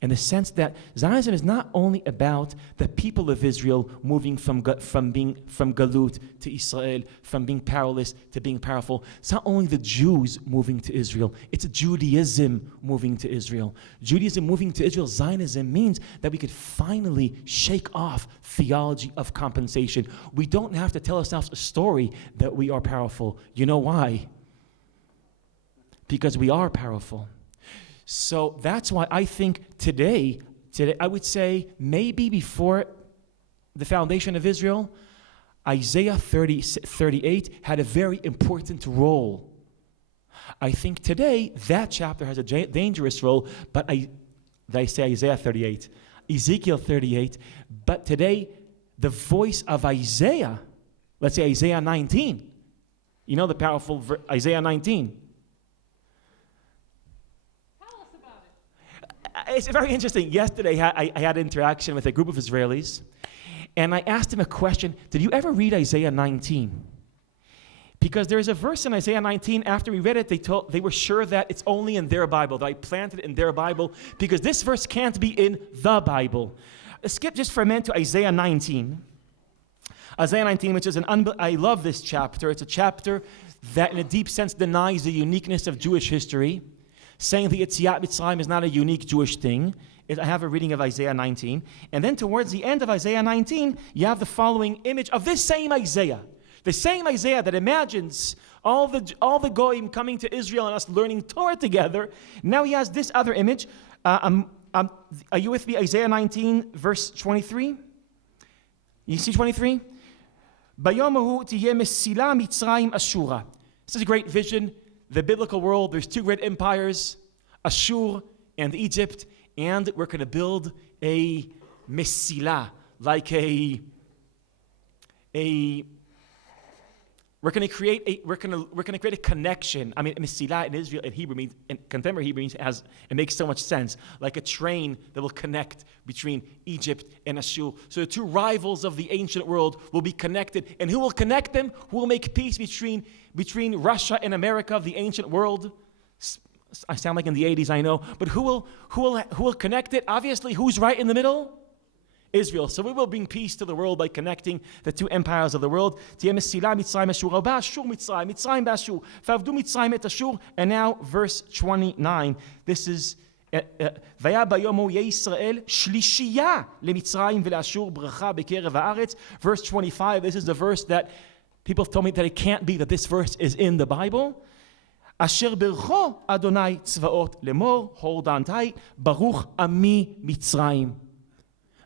in the sense that Zionism is not only about the people of Israel moving from Galut to Israel, from being powerless to being powerful. It's not only the Jews moving to Israel, it's Judaism moving to Israel. Judaism moving to Israel, Zionism means that we could finally shake off theology of compensation. We don't have to tell ourselves a story that we are powerful. You know why? Because we are powerful. So that's why I think today, I would say maybe before the foundation of Israel, Isaiah 38 had a very important role. I think today that chapter has a dangerous role, but did I say Isaiah 38? Ezekiel 38, but today the voice of Isaiah, let's say Isaiah 19, you know the powerful Isaiah 19. It's very interesting. Yesterday, I had interaction with a group of Israelis, and I asked them a question. Did you ever read Isaiah 19? Because there's a verse in Isaiah 19, after we read it, they were sure that it's only in their Bible, that I planted it in their Bible, because this verse can't be in the Bible. Skip just for a minute to Isaiah 19. Isaiah 19, which is I love this chapter. It's a chapter that in a deep sense denies the uniqueness of Jewish history, saying the Yetziat Mitzrayim is not a unique Jewish thing. I have a reading of Isaiah 19. And then towards the end of Isaiah 19, you have the following image of this same Isaiah. The same Isaiah that imagines all the Goyim coming to Israel and us learning Torah together. Now he has this other image. Are you with me? Isaiah 19, verse 23. You see 23? Bayomahu tiyeh mesila Mitzrayim Ashura. This is a great vision. The biblical world, there's two great empires, Ashur and Egypt, and we're going to build a mesila, like we're going to create a connection. I mean, mesila in Israel, in Hebrew means, in contemporary Hebrew means it makes so much sense, like a train that will connect between Egypt and Ashur. So the two rivals of the ancient world will be connected, and who will connect them? Who will make peace between Russia and America of the ancient world? I sound like in the 80s, I know, but who will connect it? Obviously, who's right in the middle? Israel. So we will bring peace to the world by connecting the two empires of the world. And now verse 29. This is verse 25. This is the verse that people told me that it can't be that this verse is in the Bible. Asher bercho Adonai tzvaot lemor, hold on tight, Baruch ami Mitzrayim.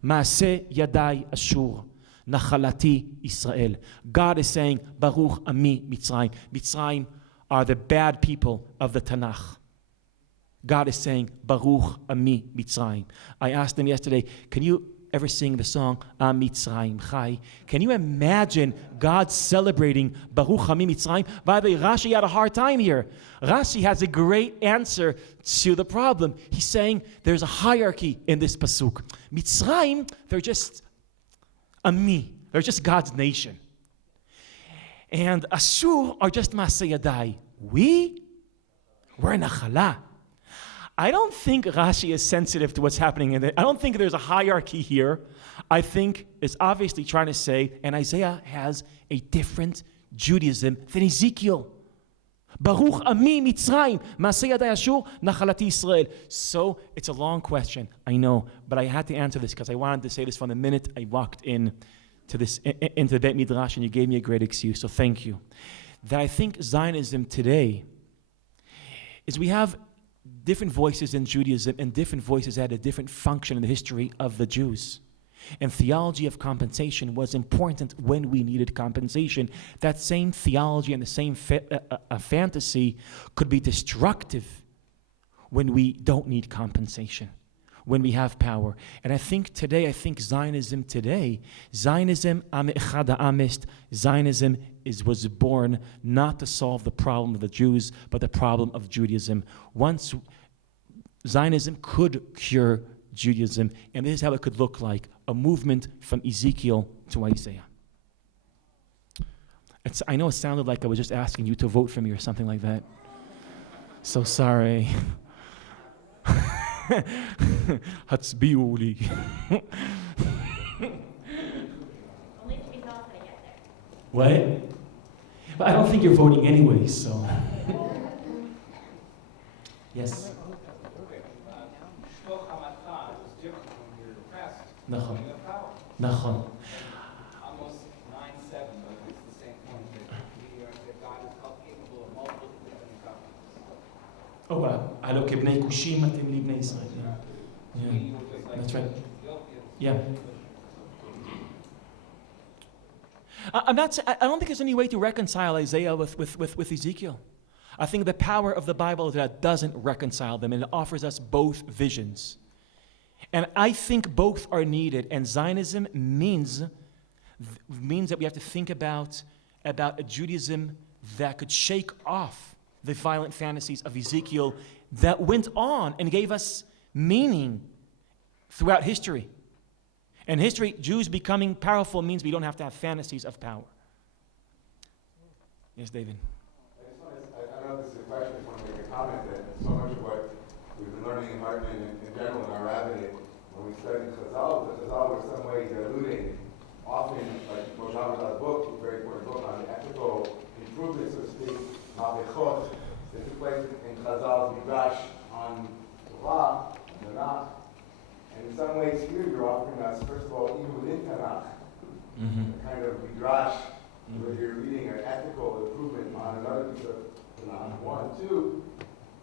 Maaseh Yadai Ashur, Nachalati Israel. God is saying, Baruch Ami Mitzrayim. Mitzrayim are the bad people of the Tanakh. God is saying, Baruch Ami Mitzrayim. I asked them yesterday, can you ever sing the song Am Mitzrayim Chai? Can you imagine God celebrating Baruch Ami Mitzrayim? By the way, Rashi had a hard time here. Rashi has a great answer to the problem. He's saying there's a hierarchy in this pasuk. Mitzrayim, they're just Ami. They're just God's nation. And Ashur are just Maaseh Yadai. We're Nachala. I don't think Rashi is sensitive to what's happening in it. I don't think there's a hierarchy here. I think it's obviously trying to say, and Isaiah has a different Judaism than Ezekiel. Baruch Ami Mitzrayim, Maaseh Yadai Ashur, Nachalati Israel. So it's a long question, I know, but I had to answer this because I wanted to say this from the minute I walked into the Beit Midrash, and you gave me a great excuse, so thank you. That I think Zionism today is we have different voices in Judaism, and different voices had a different function in the history of the Jews. And theology of compensation was important when we needed compensation. That same theology and the same fantasy could be destructive when we don't need compensation, when we have power. And I think Zionism today, Zionism was born not to solve the problem of the Jews, but the problem of Judaism. Once Zionism could cure Judaism, and this is how it could look like, a movement from Ezekiel to Isaiah. I know it sounded like I was just asking you to vote for me or something like that. So sorry. הצביעו לי. Only if we tell us how to get there. What? But I don't think you're voting anyway, so. Yes. Shloch HaMatcha is different when you're depressed. נכון. You have power. נכון. Almost 9/7, but it's the same point that God is capable of multiple different covenants. הלא כבני כושים אתם לי בני ישראל. Yeah. You were just like That's right. Ethiopians. Yeah. I'm not. I don't think there's any way to reconcile Isaiah with Ezekiel. I think the power of the Bible is that it doesn't reconcile them, and it offers us both visions. And I think both are needed. And Zionism means that we have to think about a Judaism that could shake off the violent fantasies of Ezekiel that went on and gave us meaning throughout history. In history, Jews becoming powerful means we don't have to have fantasies of power. Yes, David. I know this is a question, I just want to make a comment that so much of what we've been learning in Hartman in general in our Rabbinic, when we study Chazal, the Chazal were some ways alluding, often, like Moshe Abad's book, a very important book on ethical improvement, so to speak, Ma'avechot, that took place in Chazal's Midrash on Torah, Tanakh. And in some ways here you're offering us, first of all, even within Tanakh, a kind of Midrash, where you're reading an ethical improvement on another piece of Tanakh. One, two,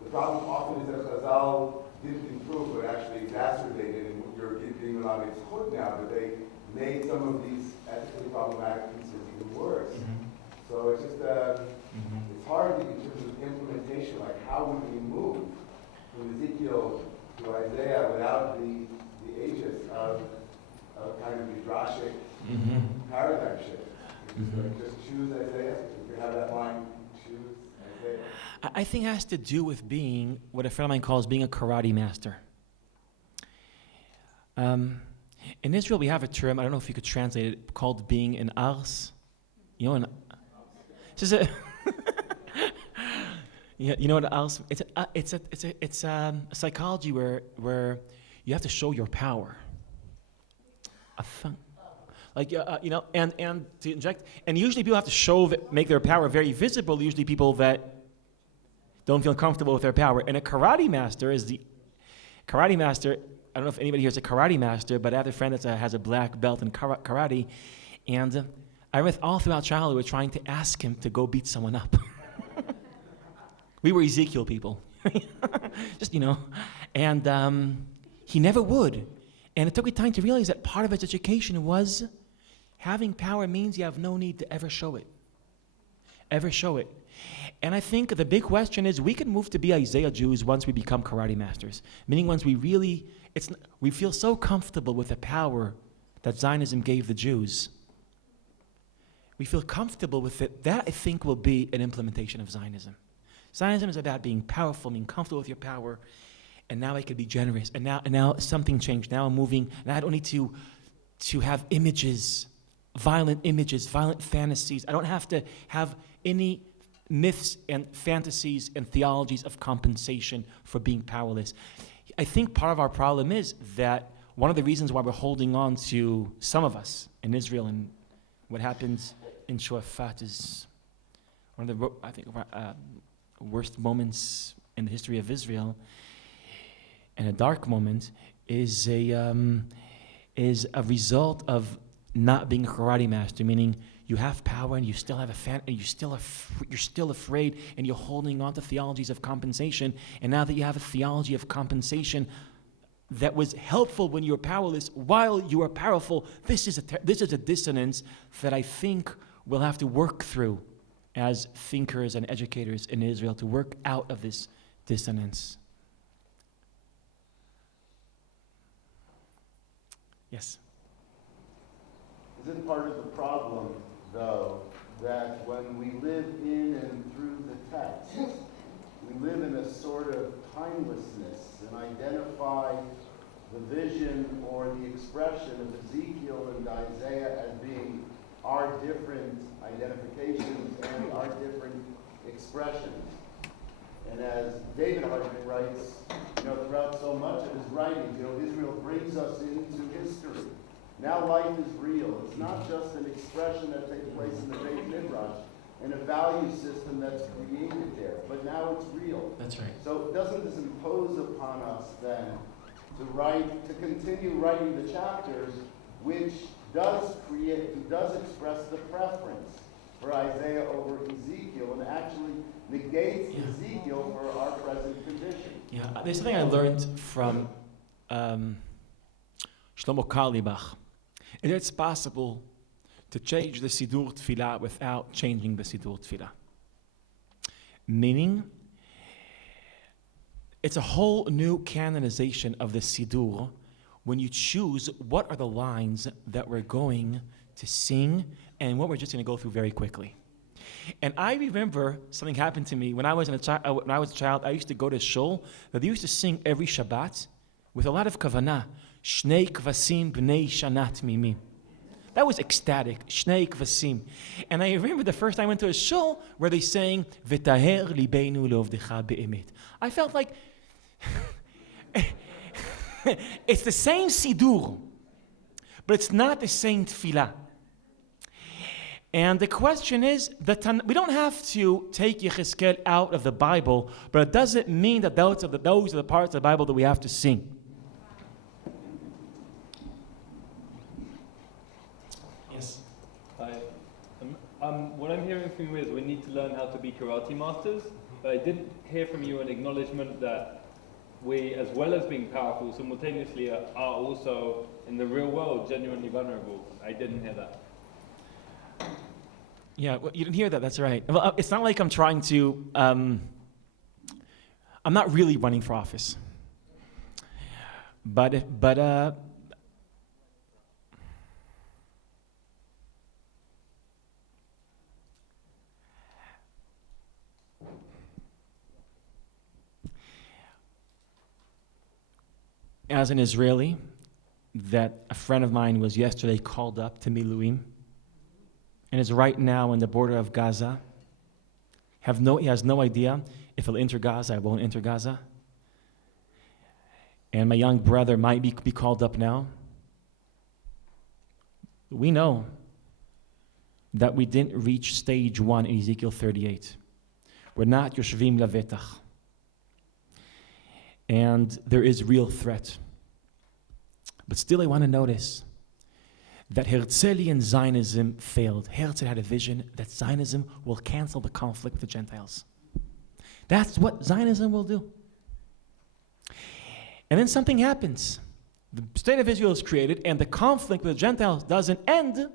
the problem often is that Chazal didn't improve, but actually exacerbated, and you're getting a lot of its now, but they made some of these ethically problematic pieces even worse. So it's just, it's hard in terms of implementation, like how would we move from Ezekiel to Isaiah without the aegis of kind of midrashic paradigm shift? Just choose Isaiah. You can have that line, choose Isaiah. I think it has to do with being what a friend of mine calls being a karate master. In Israel, we have a term, I don't know if you could translate it, called being an ars. You know, you know what ars? It's a psychology where you have to show your power. Like, you know, and to inject, and usually people have to make their power very visible, usually people that don't feel comfortable with their power. And a karate master, I don't know if anybody here is a karate master, but I have a friend that has a black belt in karate, and I remember all throughout childhood we were trying to ask him to go beat someone up. We were Ezekiel people. Just, you know. And he never would. And it took me time to realize that part of his education was having power means you have no need to ever show it. Ever show it. And I think the big question is we can move to be Isaiah Jews once we become karate masters. Meaning once we really, we feel so comfortable with the power that Zionism gave the Jews. We feel comfortable with it. That, I think, will be an implementation of Zionism. Zionism is about being powerful, being comfortable with your power, and now I can be generous. And now something changed. Now I'm moving. Now I don't need to have images, violent fantasies. I don't have to have any myths and fantasies and theologies of compensation for being powerless. I think part of our problem is that one of the reasons why we're holding on to some of us in Israel and what happens in Shofat is one of the, I think, worst moments in the history of Israel, and a dark moment, is a result of not being a karate master, meaning you have power and you still have you're still afraid, and you're holding on to theologies of compensation. And now that you have a theology of compensation that was helpful when you were powerless, while you are powerful, this is a dissonance that I think we'll have to work through as thinkers and educators in Israel to work out of this dissonance. Yes. Isn't part of the problem, though, that when we live in and through the text, we live in a sort of timelessness and identify the vision or the expression of Ezekiel and Isaiah as being our different identifications and our different expressions. And as David Hartman writes, throughout so much of his writings, Israel brings us into history. Now life is real. It's not just an expression that takes place in the Beit Midrash and a value system that's created there, but now it's real. That's right. So doesn't this impose upon us then to continue writing the chapters, which does express the preference for Isaiah over Ezekiel, and actually negates Ezekiel for our present condition? Yeah, there's something I learned from Shlomo Carlebach. And it's possible to change the Sidur Tfilah without changing the Sidur Tfilah. Meaning, it's a whole new canonization of the Sidur when you choose what are the lines that we're going to sing and what we're just going to go through very quickly. And I remember something happened to me when I was a child. I used to go to shul that they used to sing every Shabbat with a lot of kavanah. Shnei kvasim b'nei shanat mimim. That was ecstatic. Shnei kvasim. And I remember the first time I went to a shul where they sang V'taher libeinu le'ovdecha be'emet. I felt like it's the same sidur, but it's not the same tefillah. And the question is, we don't have to take Yechezkel out of the Bible, but it doesn't mean that those are the parts of the Bible that we have to sing. Yes? Hi. What I'm hearing from you is we need to learn how to be karate masters, but I didn't hear from you an acknowledgement that we, as well as being powerful, simultaneously are also, in the real world, genuinely vulnerable. I didn't hear that. Yeah, well, you didn't hear that, that's right. Well, it's not like I'm trying to, I'm not really running for office. But as an Israeli, that a friend of mine was yesterday called up to Miluim, and is right now in the border of Gaza. He has no idea if he'll enter Gaza or won't enter Gaza. And my young brother might be called up now. We know that we didn't reach stage 1 in Ezekiel 38. We're not Yoshvim Lavetach. And there is real threat. But still I want to notice that Herzlian Zionism failed. Herzl had a vision that Zionism will cancel the conflict with the Gentiles. That's what Zionism will do. And then something happens. The state of Israel is created, and the conflict with the Gentiles doesn't end.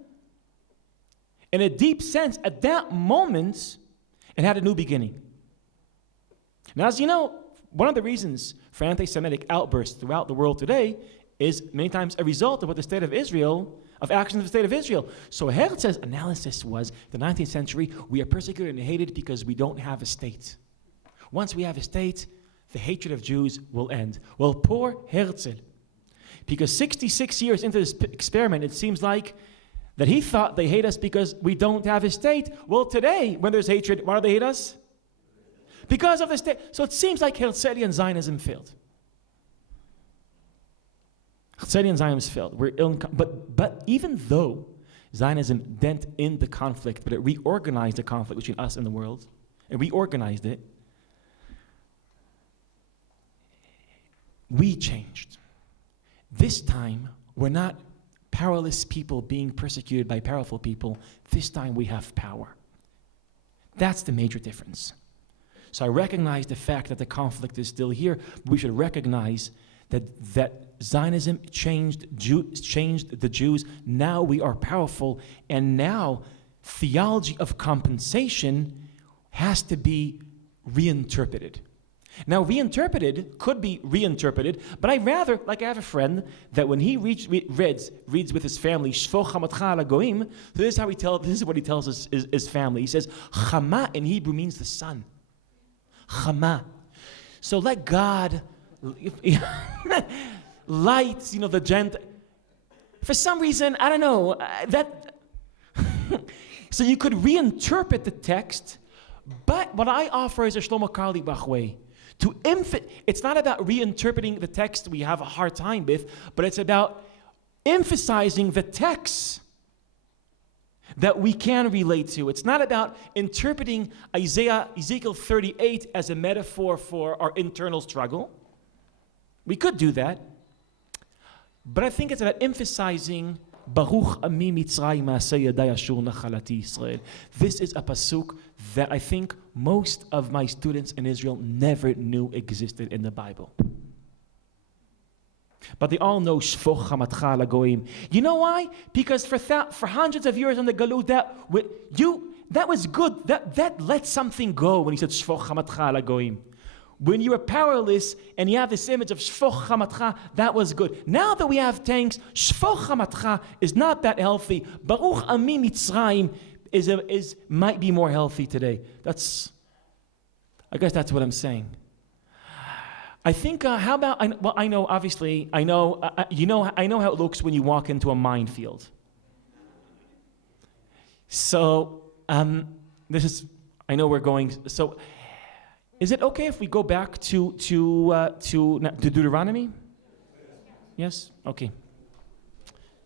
In a deep sense, at that moment, it had a new beginning. Now, as you know, one of the reasons for anti-Semitic outbursts throughout the world today is many times a result of what the state of Israel, of actions of the state of Israel. So Herzl's analysis was, the 19th century, we are persecuted and hated because we don't have a state. Once we have a state, the hatred of Jews will end. Well, poor Herzl, because 66 years into this experiment, it seems like that he thought they hate us because we don't have a state. Well, today, when there's hatred, why do they hate us? Because of the state. So it seems like Herzlian Zionism failed. Herzlian Zionism failed. But even though Zionism didn't end the conflict, but it reorganized the conflict between us and the world, it reorganized it, we changed. This time, we're not powerless people being persecuted by powerful people. This time we have power. That's the major difference. So I recognize the fact that the conflict is still here. We should recognize that Zionism changed the Jews. Now we are powerful, and now theology of compensation has to be reinterpreted. Now, reinterpreted could be reinterpreted, but I have a friend that when he reads with his family, Shvo chamatcha ala goim, so this is what he tells his family. He says, Chama in Hebrew means the sun. Chama. So let God light, the Gentile. For some reason, I don't know, so you could reinterpret the text, But what I offer is a Shlomo Karlibach way. It's not about reinterpreting the text we have a hard time with, but it's about emphasizing the texts that we can relate to. It's not about interpreting Ezekiel 38 as a metaphor for our internal struggle. We could do that. But I think it's about emphasizing Baruch Ami Mitzrayim Ma'aseh Yadai Ashur Nachalati Yisrael. This is a pasuk that I think most of my students in Israel never knew existed in the Bible. But they all know Shfoch Hamatcha Al Goyim. You know why? Because for hundreds of years in the Galut, that was good. That let something go when he said Shfoch Hamatcha Al Goyim. When you were powerless and you have this image of Shfoch Hamatcha, that was good. Now that we have tanks, Shfoch Hamatcha is not that healthy. Baruch Ami Mitzrayim might be more healthy today. I guess that's what I'm saying. I think, how about, I know how it looks when you walk into a minefield. So, I know we're going, so, is it okay if we go back to Deuteronomy? Yes? Okay.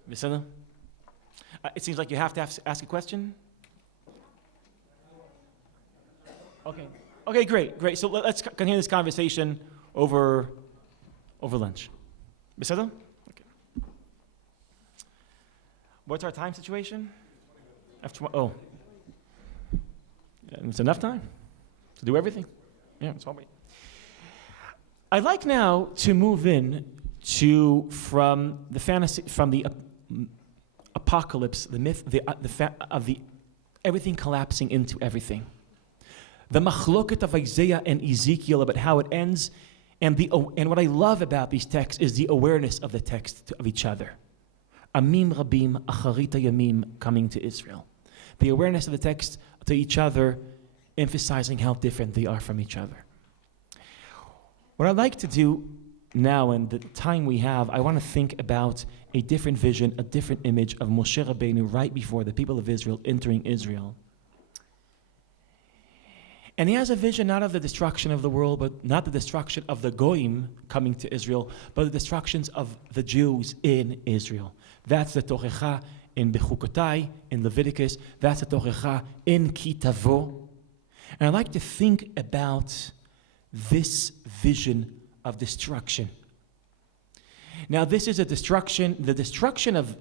Visana? It seems like you have to ask a question. Okay. Okay, great. So let's continue this conversation over lunch. Beseda? Okay. What's our time situation? It's enough time to do everything. Yeah, it's all right. I'd like now to move in from the apocalypse, the myth, of the everything collapsing into everything. The machloket of Isaiah and Ezekiel about how it ends, and what I love about these texts is the awareness of the text of each other. Amim rabim acharita yamim, coming to Israel. The awareness of the text to each other, emphasizing how different they are from each other. What I'd like to do now, and the time we have, I want to think about a different vision, a different image of Moshe Rabbeinu right before the people of Israel entering Israel. And he has a vision not of the destruction of the world, but not the destruction of the Goyim coming to Israel, but the destructions of the Jews in Israel. That's the Tochecha in Bechukotai, in Leviticus. That's the Tochecha in Ki Tavo. And I'd like to think about this vision of destruction. Now, this is the destruction of,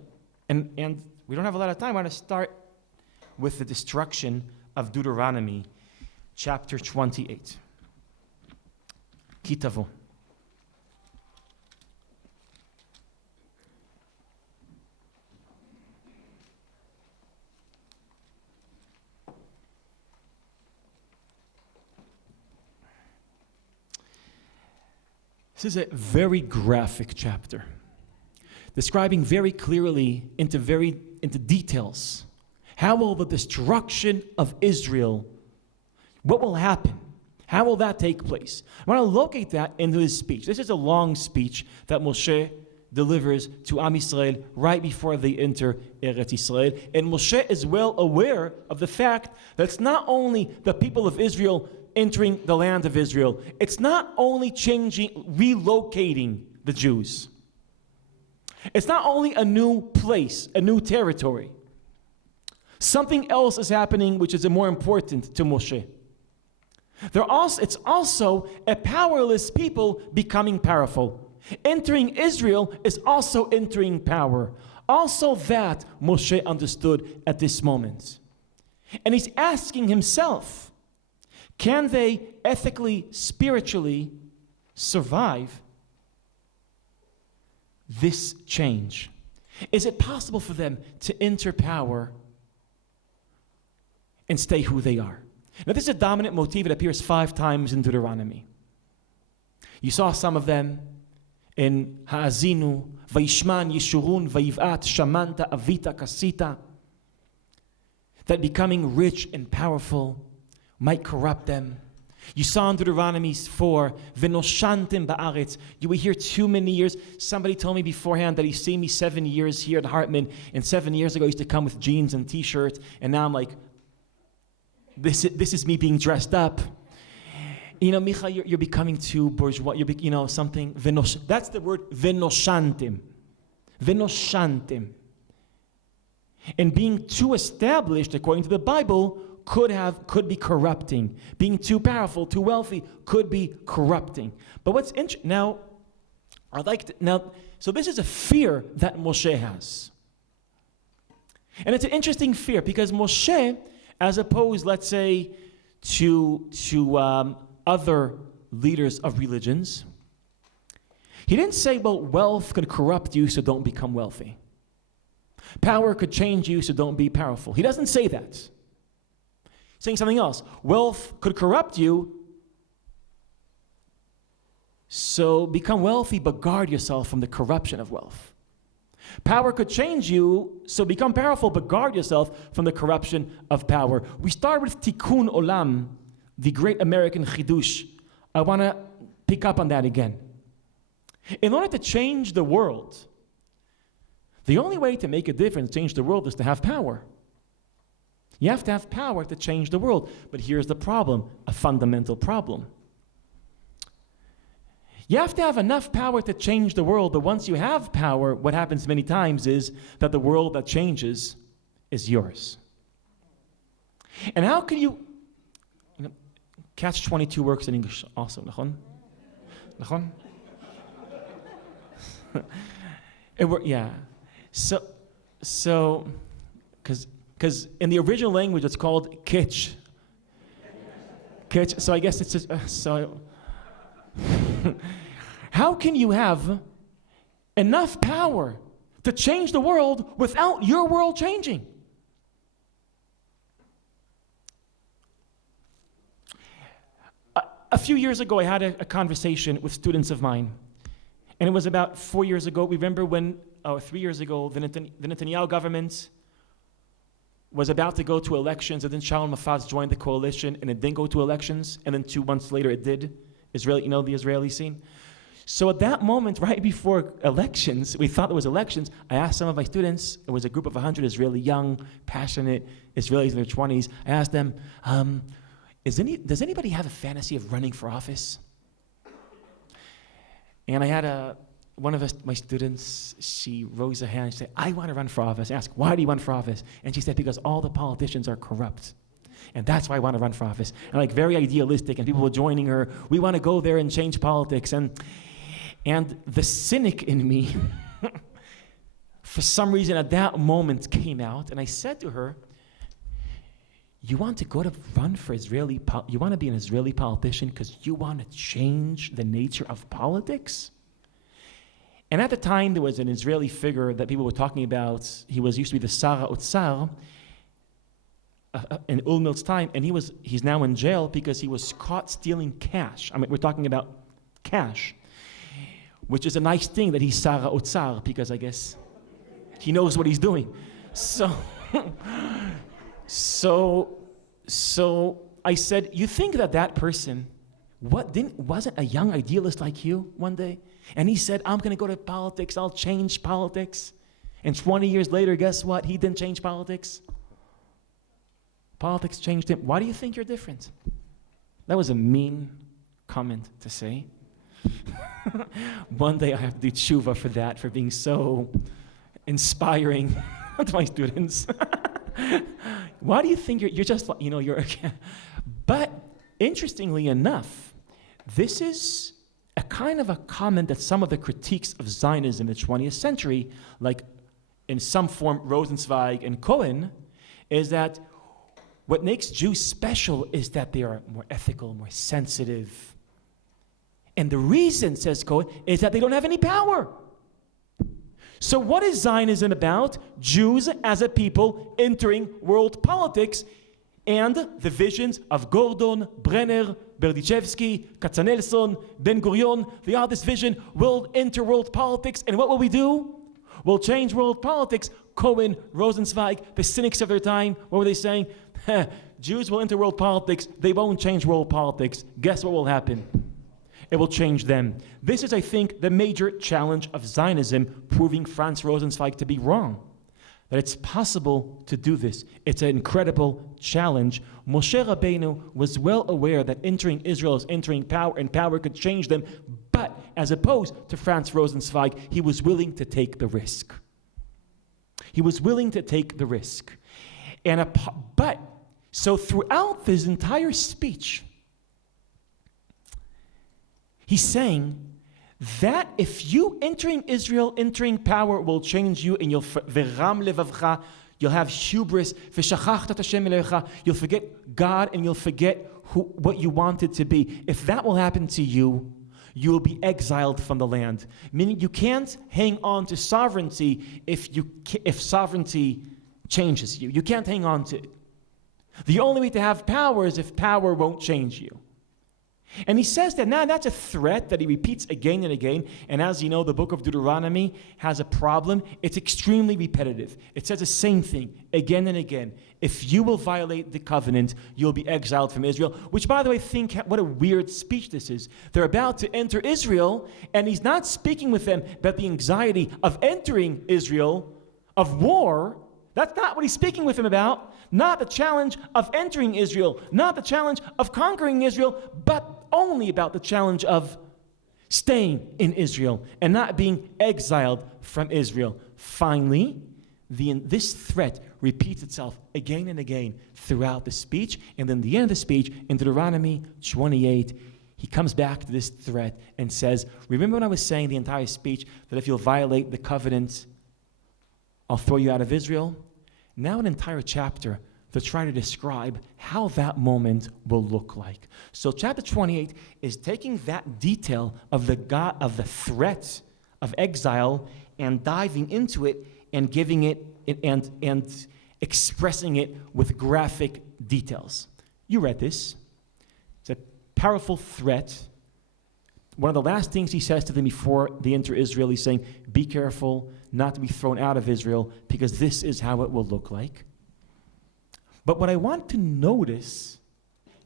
and we don't have a lot of time. I want to start with the destruction of Deuteronomy, chapter 28. Ki Tavo. This is a very graphic chapter, describing very clearly into details how will the destruction of Israel, what will happen? How will that take place? I want to locate that into his speech. This is a long speech that Moshe delivers to Am Yisrael right before they enter Eretz Yisrael. And Moshe is well aware of the fact that it's not only the people of Israel entering the land of Israel. It's not only relocating the Jews. It's not only a new place, a new territory. Something else is happening which is more important to Moshe. It's also a powerless people becoming powerful. Entering Israel is also entering power. Also that Moshe understood at this moment. And he's asking himself, can they ethically, spiritually survive this change? Is it possible for them to enter power and stay who they are? Now, this is a dominant motif. It appears 5 times in Deuteronomy. You saw some of them in Ha'azinu, Vayishman, Yeshurun, Vayiv'at, Shamanta, Avita, Kasita, that becoming rich and powerful might corrupt them. You saw in Deuteronomy 4, V'noshantim ba'aretz. You were here too many years. Somebody told me beforehand that he's seen me 7 years here at Hartman, and 7 years ago I used to come with jeans and t-shirts, and now I'm like This is me being dressed up. Micha, you're becoming too bourgeois. Something. That's the word venoshantim. Venoshantim. And being too established, according to the Bible, could be corrupting. Being too powerful, too wealthy, could be corrupting. But what's interesting now? So this is a fear that Moshe has, and it's an interesting fear because Moshe, as opposed, let's say, to other leaders of religions, he didn't say, well, wealth could corrupt you, so don't become wealthy. Power could change you, so don't be powerful. He doesn't say that. He's saying something else. Wealth could corrupt you, so become wealthy, but guard yourself from the corruption of wealth. Power could change you, so become powerful, but guard yourself from the corruption of power. We start with Tikkun Olam, the great American Chidush. I want to pick up on that again. In order to change the world, the only way to make a difference, change the world, is to have power. You have to have power to change the world. But here's the problem, a fundamental problem. You have to have enough power to change the world, but once you have power, what happens many times is that the world that changes is yours. And how can you Catch-22 works in English also, nachon? Nachon? Yeah. So, because in the original language it's called kitsch. Kitsch. So I guess it's just, so. How can you have enough power to change the world without your world changing? A few years ago, I had a conversation with students of mine, and it was about 4 years ago. Remember when, 3 years ago, the Netanyahu government was about to go to elections, and then Shalom joined the coalition, and it didn't go to elections, and then 2 months later it did. The Israeli scene. So at that moment, right before elections, we thought there was elections, I asked some of my students, it was a group of 100 Israeli young, passionate Israelis in their 20s, I asked them, does anybody have a fantasy of running for office? And I had one of my students, she rose her hand and she said, I want to run for office. I asked, why do you want for office? And she said, because all the politicians are corrupt. And that's why I want to run for office. And very idealistic, and people were joining her. We want to go there and change politics. And the cynic in me, for some reason at that moment came out, and I said to her, you want to go to run for you want to be an Israeli politician because you want to change the nature of politics? And at the time, there was an Israeli figure that people were talking about. He used to be the Sara Otsar, in Ulmil's time, and he's now in jail because he was caught stealing cash. I mean, we're talking about cash, which is a nice thing that he's Sara Otsar, because I guess he knows what he's doing. So I said, you think that person wasn't a young idealist like you one day? And he said, I'm going to go to politics, I'll change politics. And 20 years later, guess what? He didn't change politics. Politics changed him. Why do you think you're different? That was a mean comment to say. One day I have to do tshuva for that, for being so inspiring to my students. Why do you think you're just, you're... But interestingly enough, this is a kind of a comment that some of the critiques of Zionism in the 20th century, like in some form Rosenzweig and Cohen, is that what makes Jews special is that they are more ethical, more sensitive. And the reason, says Cohen, is that they don't have any power. So what is Zionism about? Jews as a people entering world politics and the visions of Gordon, Brenner, Berdichevsky, Katzenelson, Ben-Gurion. They are this vision, we'll enter world politics, and what will we do? We'll change world politics. Cohen, Rosenzweig, the cynics of their time, what were they saying? Jews will enter world politics, they won't change world politics. Guess what will happen? It will change them. This is, I think, the major challenge of Zionism, proving Franz Rosenzweig to be wrong. that it's possible to do this. It's an incredible challenge. Moshe Rabbeinu was well aware that entering Israel is entering power, and power could change them. But as opposed to Franz Rosenzweig, he was willing to take the risk. He was willing to take the risk. So throughout this entire speech, he's saying that if you entering Israel, entering power will change you, and you'll have hubris, you'll forget God and you'll forget what you wanted to be. If that will happen to you, you will be exiled from the land. Meaning you can't hang on to sovereignty if sovereignty changes you. You can't hang on to it. The only way to have power is if power won't change you. And he says that now that's a threat that he repeats again and again. And as you know, the book of Deuteronomy has a problem. It's extremely repetitive. It says the same thing again and again. If you will violate the covenant, you'll be exiled from Israel. Which, by the way, think what a weird speech this is. They're about to enter Israel, and he's not speaking with them about the anxiety of entering Israel, of war. That's not what he's speaking with them about. Not the challenge of entering Israel, not the challenge of conquering Israel, but only about the challenge of staying in Israel and not being exiled from Israel. Finally, this threat repeats itself again and again throughout the speech. And then the end of the speech, in Deuteronomy 28, he comes back to this threat and says, remember when I was saying the entire speech that if you'll violate the covenant, I'll throw you out of Israel? Now an entire chapter to try to describe how that moment will look like. So chapter 28 is taking that detail of the threat of exile and diving into it and giving it and expressing it with graphic details. You read this. It's a powerful threat. One of the last things he says to them before they enter Israel, he's saying, be careful not to be thrown out of Israel, because this is how it will look like. But what I want to notice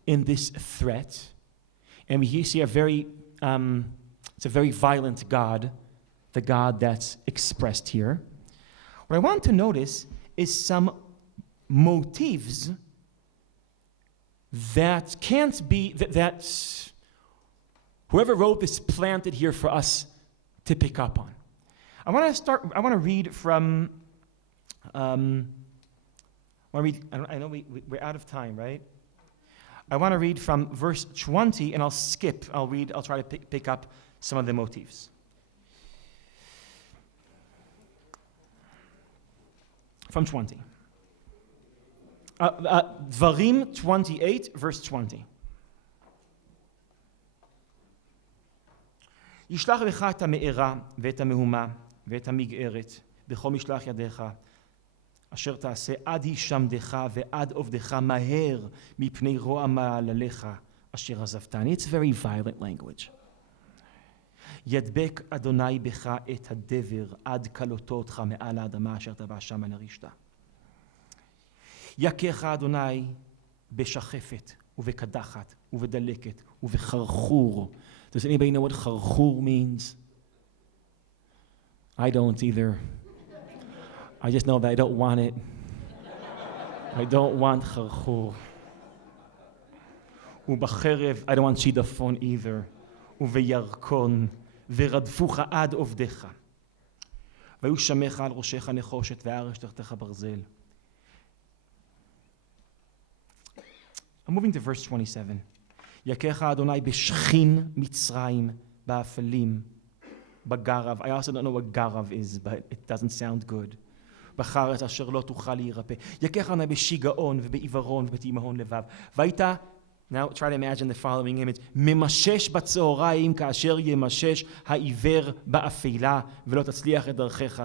in this threat, and we see it's a very violent God, the God that's expressed here. What I want to notice is some motifs that can't be, that whoever wrote this planted here for us to pick up on. I want to read from, I know we're out of time, right? I want to read from verse 20, and I'll try to pick up some of the motifs. From 20. Dvarim 28, verse 20. ישלח לך את המארה ואת המהומה ואת המגערת בכל משלח ידיך אשר תעשה עד הישמדך ועד עובדך מהר מפני רוע מעלליך אשר עזבתני. It's very violent language. ידבק אדוני בך את הדבר עד כלותו אותך מעל האדמה אשר טבע שמה לרשתה. יכך אדוני בשחפת ובקדחת ובדלקת ובחרחור. Does anybody know what kharkhur means? I don't either. I just know that I don't want it. I don't want kharkhur. Ubacherev, I don't want shidafon either. Uveyarkon, veradfucha ad ovdecha. Vayushamecha al roshecha nechoshet ve'aresh tachtecha barzel. I'm moving to verse 27. יכך אדוני בשכין מצרים באפלים בגרב. I also don't know what garav is, but it doesn't sound good. בחרץ אשר לא תוכל להירפא. יכך אדוני בשיגעון ובעיוורון ובתימהון לבב. והיית, now try to imagine the following image, ממשש בצהריים כאשר ימשש העיוור באפלה ולא תצליח את דרכך.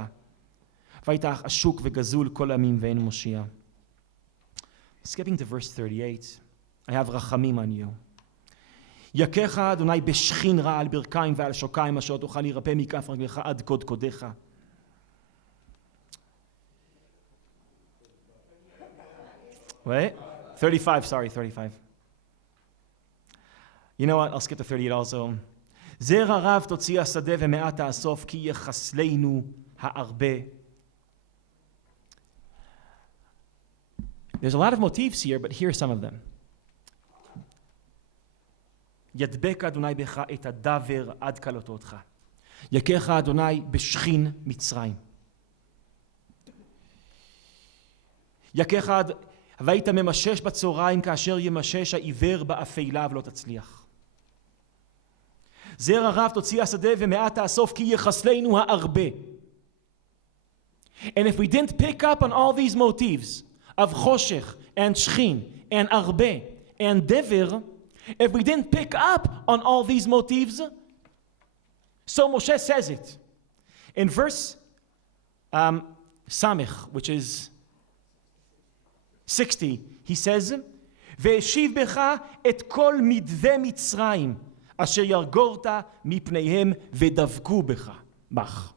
והיית עשוק וגזול כל עמים ואין מושיע. Skipping to verse 38, I have rachamim on you. יכך אדוני בשכין רע על ברכיים ועל שוקיים אשר תוכל להירפא מכף רגליך עד קודקודיך. Wait, 35, sorry, 35. You know what, I'll skip to 38 also. זרע רב תוציא השדה ומעט תאסוף כי יחסלנו הרבה. There's a lot of motifs here, but here are some of them. ידבק אדוני בך את הדבר עד כלותו אותך. יכך אדוני בשכין מצרים. יכך והיית ממשש בצהריים כאשר ימשש העיוור באפלה ולא תצליח. זרע רב תוציא השדה ומעט תאסוף כי יחסלנו הרבה. And if we didn't pick up on all these motifs of choshech and shchin and arbe and dever, if we didn't pick up on all these motifs, so Moshe says it. In verse Samech, which is 60, he says, והשיב בך את כל מדווה מצרים אשר ירגורת מפניהם ודבקו בך.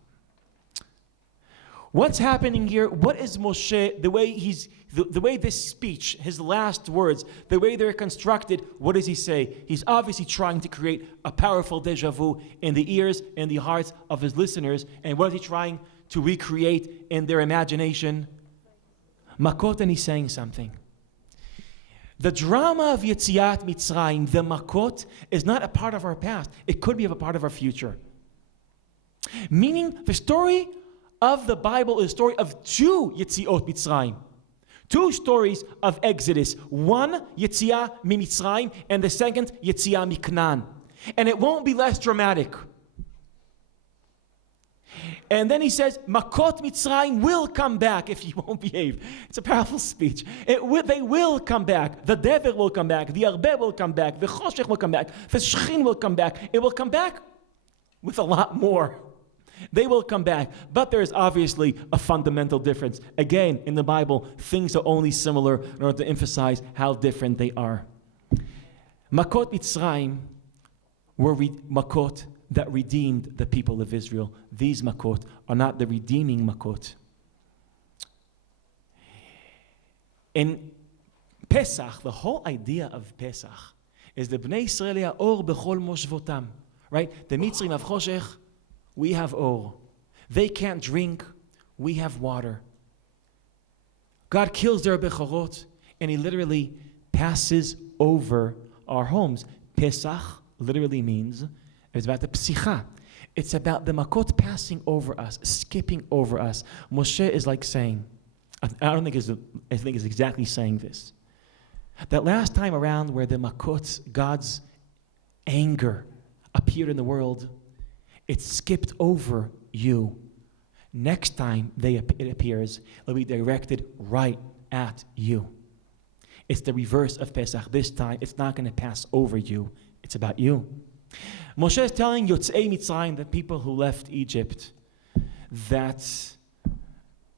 What's happening here? What is Moshe, the way this speech, his last words, the way they're constructed, what does he say? He's obviously trying to create a powerful deja vu in the ears and the hearts of his listeners. And what is he trying to recreate in their imagination? Makot, and he's saying something. The drama of Yetziat Mitzrayim, the Makot, is not a part of our past. It could be a part of our future. Meaning, the story of the Bible is a story of two Yetziot Mitzrayim. Two stories of Exodus. One, Yetziah Mitzrayim, and the second, Yetziah Miknan. And it won't be less dramatic. And then he says, Makot Mitzrayim will come back if you won't behave. It's a powerful speech. They will come back. The Dever will come back. The Arbe will come back. The Choshech will come back. The Shchin will come back. It will come back with a lot more. They will come back. But there is obviously a fundamental difference. Again, in the Bible, things are only similar in order to emphasize how different they are. Makot Mitzrayim were Makot that redeemed the people of Israel. These Makot are not the redeeming Makot. In Pesach, the whole idea of Pesach is the Bnei Yisrael or bechol moshvotam. Right? The Mitzrim of Choshech, we have or. They can't drink, we have water. God kills their bechorot, and He literally passes over our homes. Pesach literally means, it's about the psicha. It's about the makot passing over us, skipping over us. Moshe is like saying, I think it's exactly saying this. That last time around where the makot, God's anger, appeared in the world, it skipped over you. Next time it appears, it'll be directed right at you. It's the reverse of Pesach. This time, it's not going to pass over you. It's about you. Moshe is telling Yotzei Mitzrayim, the people who left Egypt, that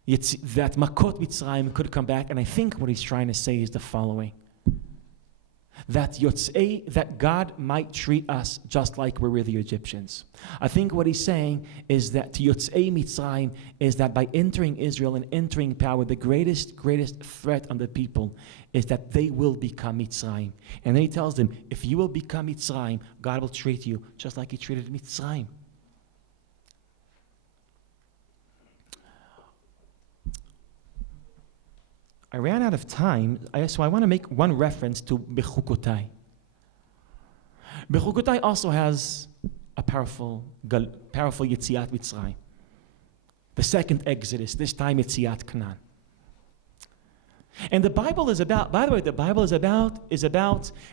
Makot Mitzrayim could come back. And I think what he's trying to say is the following. That God might treat us just like we were the Egyptians. I think what he's saying is that to Yotzei Mitzrayim is that by entering Israel and entering power, the greatest threat on the people is that they will become Mitzrayim. And then he tells them, if you will become Mitzrayim, God will treat you just like He treated Mitzrayim. I ran out of time, so I want to make one reference to Bechukotai. Bechukotai also has a powerful Yetziat Mitzrayim. The second Exodus, this time Yetziat Canaan. And the Bible is about, by the way,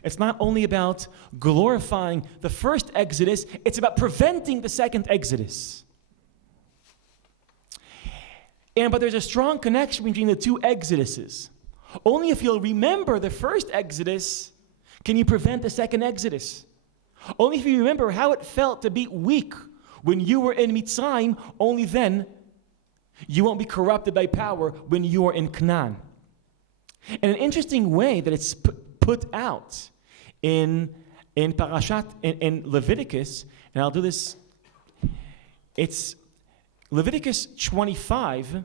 it's not only about glorifying the first Exodus, it's about preventing the second Exodus. But there's a strong connection between the two Exoduses. Only if you'll remember the first Exodus can you prevent the second Exodus. Only if you remember how it felt to be weak when you were in Mitzrayim, only then you won't be corrupted by power when you are in Canaan. And an interesting way that it's put out in Parashat, in Leviticus, and I'll do this, it's Leviticus 25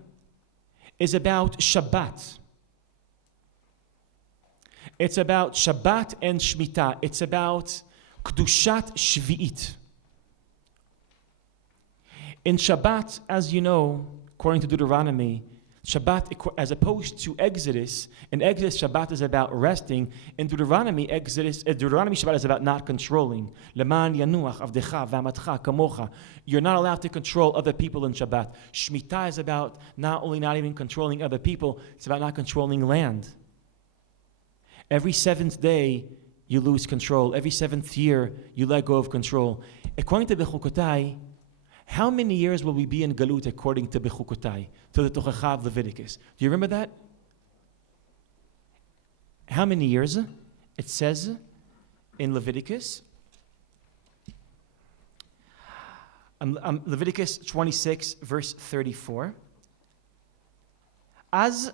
is about Shabbat. It's about Shabbat and Shemitah. It's about Kedushat Shvi'it. In Shabbat, as you know, according to Deuteronomy, Shabbat, as opposed to Exodus, in Exodus, Shabbat is about resting. In Deuteronomy, Shabbat is about not controlling. Leman yanuach avdecha v'amatcha kamocha. You're not allowed to control other people in Shabbat. Shemitah is about not even controlling other people, it's about not controlling land. Every seventh day, you lose control. Every seventh year, you let go of control. According to Bechukotai, how many years will we be in Galut according to Bechukotai, to the Tochacha of Leviticus? Do you remember that? How many years? It says in Leviticus, Leviticus 26, verse 34. As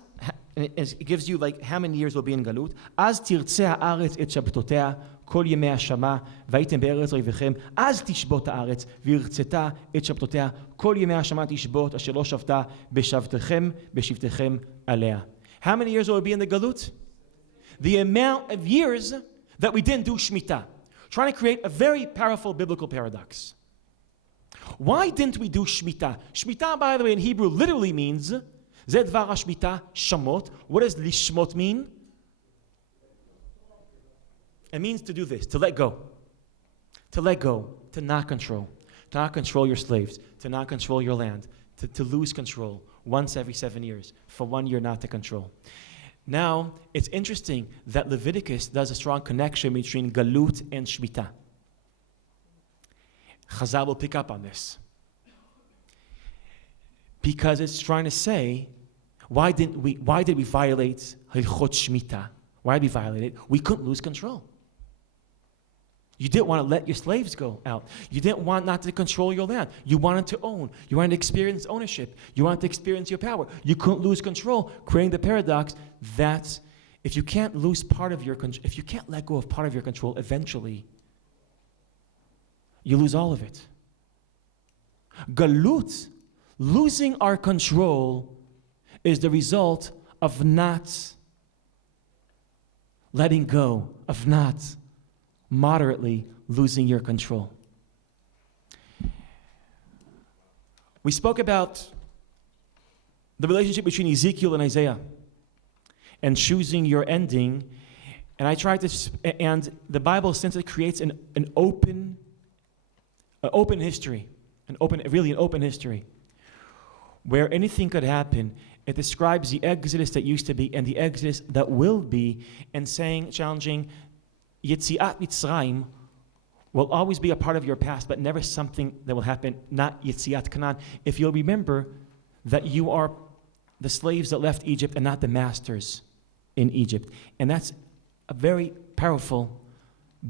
it gives you like how many years will be in Galut. Az tirtzeh haaretz et shabtotea kol yemei hashama vaytem be'eretz oivechem. Az tishbot haaretz v'irtzeta et shabtotea kol yemei hashama tishbot asher lo shavta b'shivtechem alea. How many years will it be in the Galut? The amount of years that we didn't do Shemitah. Trying to create a very powerful biblical paradox. Why didn't we do Shemitah? Shemitah, by the way, in Hebrew literally means Zed Dvar HaShemitah, Shamot. What does Lishmot mean? It means to do this, to let go. To let go, to not control. To not control your slaves, to not control your land, to lose control once every 7 years, for 1 year not to control. Now, it's interesting that Leviticus does a strong connection between Galut and Shemitah. Chazal will pick up on this. Because it's trying to say, why did we violate Hilchot Shemitah? Why did we violate it? We couldn't lose control. You didn't want to let your slaves go out. You didn't want not to control your land. You wanted to own. You wanted to experience ownership. You wanted to experience your power. You couldn't lose control, creating the paradox that if you can't lose part of your control, if you can't let go of part of your control, eventually you lose all of it. Galut, losing our control, is the result of not letting go, of not moderately losing your control. We spoke about the relationship between Ezekiel and Isaiah and choosing your ending, and I tried to, and the Bible, since it creates an open history, an open history, where anything could happen. It describes the Exodus that used to be and the Exodus that will be, and challenging, Yetziat Mitzrayim will always be a part of your past, but never something that will happen, not Yetziat Canaan. If you'll remember that you are the slaves that left Egypt and not the masters in Egypt. And that's a very powerful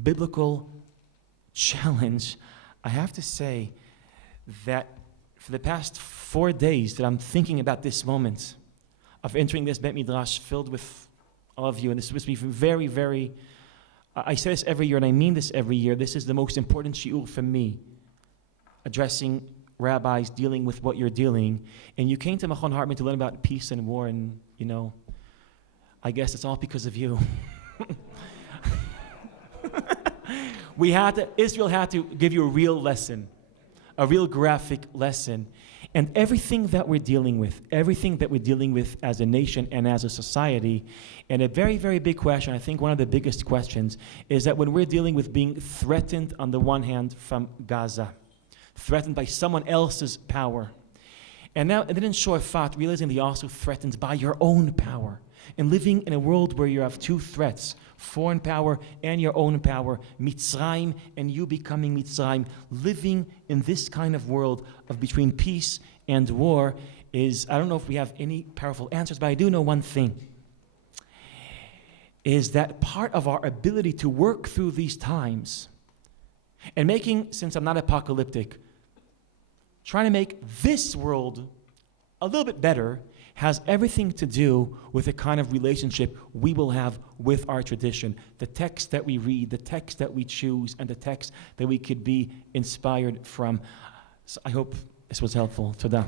biblical challenge. I have to say that for the past 4 days that I'm thinking about this moment of entering this Bet Midrash filled with all of you, and this was very, very, I say this every year, and I mean this every year, this is the most important shiur for me, addressing rabbis, dealing with what you're dealing. And you came to Machon Hartman to learn about peace and war, and, I guess it's all because of you. Israel had to give you a real lesson, a real graphic lesson. And everything that we're dealing with as a nation and as a society, and a very, very big question, I think one of the biggest questions, is that when we're dealing with being threatened on the one hand from Gaza, threatened by someone else's power, and now, and then in Shofat, realizing that you're also threatened by your own power, and living in a world where you have two threats, foreign power and your own power, Mitzrayim and you becoming Mitzrayim, living in this kind of world of between peace and war is, I don't know if we have any powerful answers, but I do know one thing, is that part of our ability to work through these times and making, since I'm not apocalyptic, trying to make this world a little bit better has everything to do with the kind of relationship we will have with our tradition, the text that we read, the text that we choose, and the text that we could be inspired from. So I hope this was helpful. Todah.